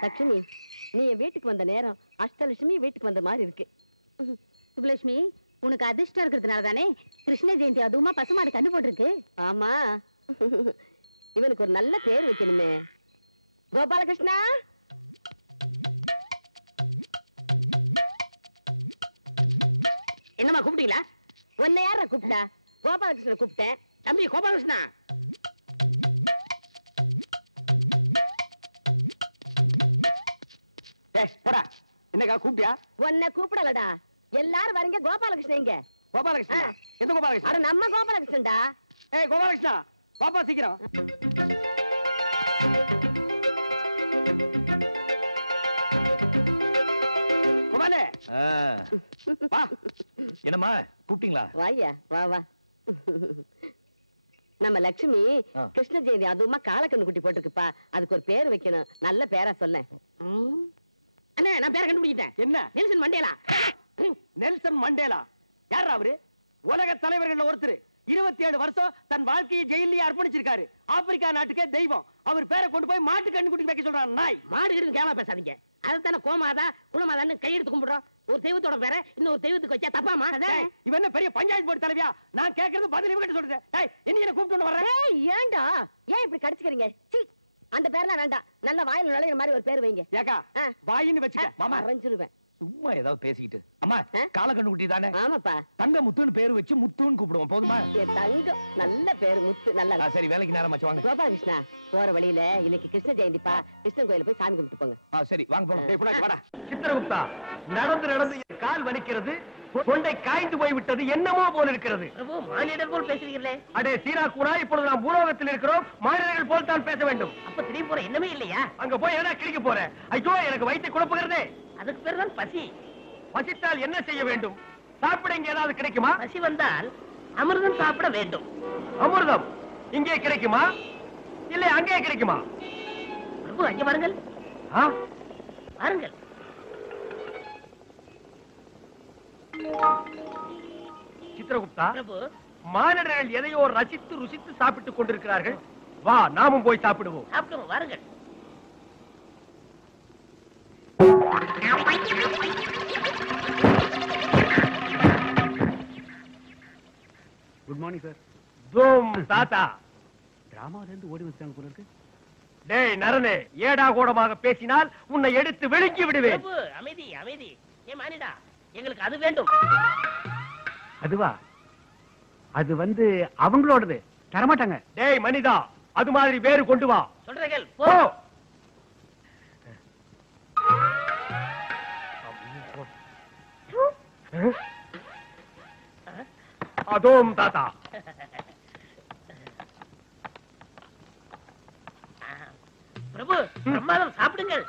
லட்சுமி, நீ என் வீட்டுக்கு வந்த நேரம் அஷ்டலட்சுமி வீட்டுக்கு வந்த மாதிரி இருக்கு. சுபலட்சுமி, உனக்கு அதிர்ஷ்டம் இருக்கிறதுனால தானே கிருஷ்ண ஜெயந்தி அதுவுமா பசுமாடு கண்டு போட்டிருக்கு. ஆமா, இவனுக்கு ஒரு நல்ல பேர் வைக்கணுமே. கோபாலகிருஷ்ணா, என்னம்மா கூப்பிட்டீங்களா? உன்னை யார கூப்பிட்டா? கோபாலகிருஷ்ணன் கூப்பிட்டேன். தம்பி கோபாலகிருஷ்ணா. போடா, என்னக்கா கூப்பிட்டியா? உன்னை கூப்பிடலடா, எல்லாரும் வரீங்க. கோபாலகிருஷ்ணன் இங்க. கோபாலகிருஷ்ணன்? எந்த கோபாலகிருஷ்ணன்? அட நம்ம கோபாலகிருஷ்ணன்டா. ஏய் கோபாலகிருஷ்ணா, பாப்பா சீக்கிரம். கோபாலே, வா. என்னம்மா கூப்பிட்டீங்களா? வாயா, வா வா. நம்ம லட்சுமி கிருஷ்ண ஜெயந்தி அதுவுமா காலக்கண்ணு குட்டி போட்டுருக்குப்பா. அதுக்கு ஒரு பேர் வைக்கணும். நல்ல பேரா சொல்ல. அண்ணா, நான் பேரை கண்டுபிடிக்கிட்டேன். என்ன? Nelson Mandela. நெல்சன் மண்டேலா யாரா அவரு? உலக தலைவர்கள் ஒருத்தர். 27 வருஷம் தன் வாழ்க்கையை ஜெயிலே அர்ப்பணிச்சிருக்காரு. ஆப்பிரிக்கா நாட்டுக்கே தெய்வம். அவர் பேரை கொண்டு போய் மாட்டு கண்ணு குட்டி வைக்க சொல்றான். நாய் மாடு கிட்ட கேவலமா பேசாதீங்க. அதுதானே கோமாதா குலமாதான்னு கையெடுத்து கும்பிடுறோம். ஒரு தெய்வத்தோட பேரை இன்னொரு தெய்வத்துக்கு வச்சா தப்பாமா? இவன் என்ன பெரிய பஞ்சாயத்து போர்டு தலைவியா? நான் கேட்கறது பதில் இவங்கிட்ட சொல்றேன். என்ன கூப்பிட்டு வர்றேன்? ஏன்டா ஏன் இப்படி கடிச்சுக்கிறீங்க? அந்த பேர்லாம் வேண்டாம். நல்ல வாயில் நுழையிற மாதிரி ஒரு பேர் வைங்க. ஏக்கா வாயின்னு வச்சுக்க. மாமா அரைஞ்சிருவேன். சும்மா ஏதாவது பேசிக்கிட்டு. அம்மா, காலக்கண்ணு குட்டி தானே? ஆமாப்பா. தங்க முத்துன்னு பேரு வச்சு முத்துன்னு கூப்பிடுவோம். போதுமா? தங்கம் நல்ல பேரு, முத்து. நல்லா. சரி, வேலைக்கு நேரமாச்சு, வாங்க. கோபாலகிருஷ்ணா, போற வழியில இன்னைக்கு கிருஷ்ண ஜெயந்திப்பா. கிருஷ்ணன் கோயில போய் சாமி கும்பிட்டு போங்க. சரி, வாங்க போலாம். சித்திரகுப்தா, நடந்து நடந்து கால் வலிக்கிறது, கொண்டை காய்ந்து போய் விட்டது, என்னமோ போல இருக்கிறது. மானிடர் போல் பேசுறீங்களே. அடே சீரா கூடா, இப்பொழுது நாம் பூலோகத்தில் இருக்கிறோம். மானிடர்கள் போல் தான் பேச வேண்டும். அப்ப திடீர் போற என்னமே இல்லையா? அங்க போய் என்ன கிழிக்க போற? ஐயோ, எனக்கு வயிற்றை குழப்புகிறதே. அதுக்கு பேர் தான் பசி. பசித்தால் என்ன செய்ய வேண்டும்? சாப்பிட இங்க ஏதாவது கிடைக்குமா? பசி வந்தால் அமிர்தம் சாப்பிட வேண்டும். அமிர்தம் இங்கே கிடைக்குமா? இல்லை அங்கே கிடைக்குமா? பிரபு, அங்கே வாருங்கள். வாருங்கள். சித்திரகுப்தா, மானிடர்கள் எதையோ ரசித்து ருசித்து சாப்பிட்டுக் கொண்டிருக்கிறார்கள். வா, நாமும் போய் சாப்பிடுவோம். சாப்பிடுவோம், வாருங்கள். Good morning sir. தூம் தாத்தா. டிராமால இருந்து ஓடி வச்சாங்க போல இருக்கு. டேய் நரனே, ஏடா கூடமாக பேசினால் உன்னை எடுத்து விழுங்கி விடுவேன். பிரபு, அமைதி அமைதி. ஏ மானிடா, எங்களுக்கு அது வேண்டும். அதுவா? அது அவங்களோடது, தரமாட்டாங்க. டேய் மனிதா, அது மாதிரி வேறு கொண்டு வா. சொல்றீர்கள், போ. அதோம் தாத்தா. பிரபு, பிரமாதம், சாப்பிடுங்கள்.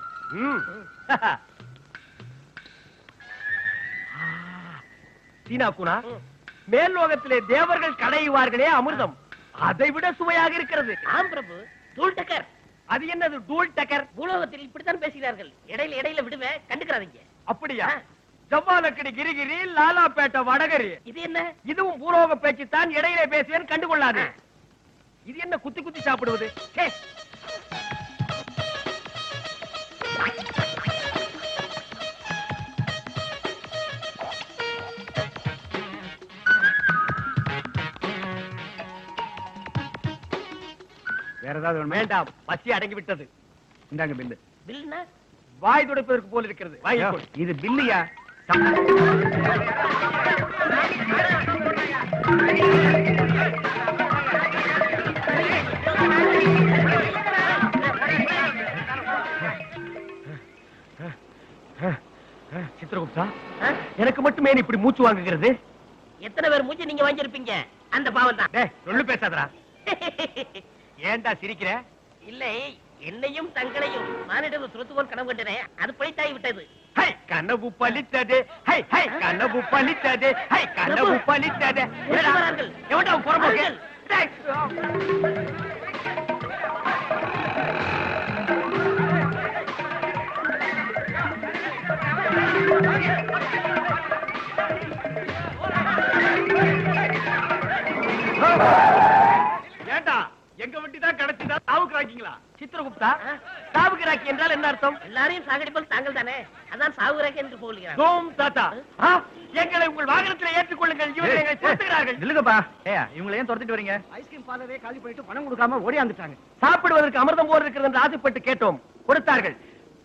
சீனாக்குனா மேல் லோகத்திலே தேவர்கள் கடையுவார்களே அமிர்தம் அதை விட சுவையாக இருக்கிறது. ஆம் பிரபு, தூள் டக்கர். அது என்னது டூல் டக்கர்? பூலோகத்தில் இப்படித்தான் பேசுகிறார்கள். இடையில இடையில விடுவேன், கண்டுக்கிறாதீங்க. அப்படியா? ஜவ்வாலக்கடி கிரிகிரி, லாலாப்பேட்டை வடகரி. இது என்ன? இதுவும் பூலோக பேச்சு தான். இடையிலே பேசுவேன், கண்டுகொள்ளாது. இது என்ன குத்தி குத்தி சாப்பிடுவது? வேற ஏதாவது வேண்டாம், பசி அடங்கி விட்டது. இந்தாங்க பில்லு. பில்னா? வாய் துடைப்பதற்கு போல் இருக்கிறது. வாய் இது பில்லியா? சித்திரகுப்தா, எனக்கு மட்டுமே இப்படி மூச்சு வாங்குகிறது. எத்தனை பேர் மூச்சு நீங்க வாங்கியிருப்பீங்க? அந்த பாவம் தான். சொல்லு பேசாதடா. ஏன்டா சிரிக்கிற? இல்லை, என்னையும் தங்களையும் மானிடம் சுரத்துவோன் கனவு கண்டனே, அது பழித்தாய் விட்டது. ஹை கனவு பலித்தது, ஹை ஹை கனவு பலித்தது, ஹை கனவு பலித்தது. எவன்டா புறம்போக்கு? ஏண்டா எங்க வண்டி தான் கிடைச்சதா? சாவுக்கு ராக்கிங்களா? சித்திரகுப்தா, சாவுக்கு ராக்கி என்றால் என்ன அர்த்தம்? எல்லாரையும் சாகடிப்பது தாங்கள் தானே, அதான் சாகுராக்கி என்று போகிறார். தோம் தாத்தா, எங்களை உங்கள் வாகனத்தில் ஏற்றுக்கொள்ளுங்கள். இவர்கள் எங்களை துரத்துகிறார்கள். இல்லங்கப்பா, இவங்களை ஏன் துரத்திட்டு வரீங்க? ஐஸ்கிரீம் பார்லரே காலி பண்ணிட்டு பணம் கொடுக்காம ஓடியாந்துட்டாங்க. சாப்பிடுவதற்கு அமிர்தம் போல் இருக்கிறது என்று ஆசைப்பட்டு கேட்டோம், கொடுத்தார்கள்.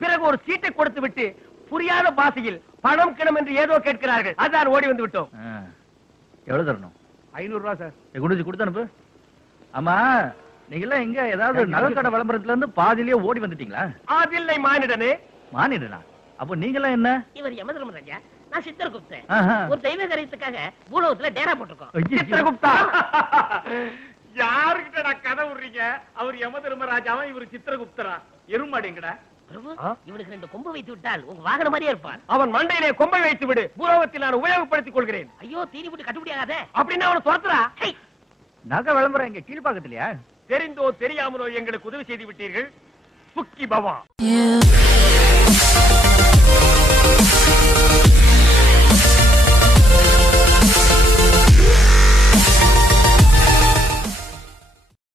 பிறகு ஒரு சீட்டை கொடுத்து விட்டு புரியாத பாசையில் பணம் கிணம் என்று ஏதோ கேட்கிறார்கள். அதான் ஓடி வந்து விட்டோம். எவ்வளவு தரணும்? 500 ரூபாய் சார். குடிச்சு கொடுத்து அனுப்பு. ஆமா, நீங்க எல்லாம் எங்க ஏதாவது நகைக்கடை விளம்பரத்துல இருந்து பாதியிலேயே ஓடி வந்துட்டீங்களா? அதில்லை மானிடனே. மானிடனா? அப்போ நீங்க எல்லாம் என்ன? இவர் யமதர்மராஜா, நான் சித்திரகுப்தன். ஆஹா. ஒரு தெய்வ காரியத்துக்காக பூலோகத்துல டேரா போட்டிருக்கோம். சித்திரகுப்தா, யாருக்கிட்ட நான் கதை விடுறீங்க? அவர் யமதர்மராஜாவா, இவர் சித்திரகுப்தரா? எருமாடிங்கடா. பிரபு, இவனுக்கு 2 கொம்பு வைத்து விட்டால் உங்க வாகனம் மாதிரியே இருப்பான். அவன் மண்டையிலே கொம்பை வைத்து விடு. பூலோகத்தில் நான் உபயோகப்படுத்திக் கொள்கிறேன். ஐயோ, தீனி போட்டு கட்டுப்படியாகாதே. அப்படின்னா அவனை துரத்துறா. நகை விளம்பரம் எங்க கீழ்பாக்கத்திலையா? தெரிந்தோ தெரியாமலோ எங்களுக்கு உதவி செய்து விட்டீர்கள். சுக்கி பவா.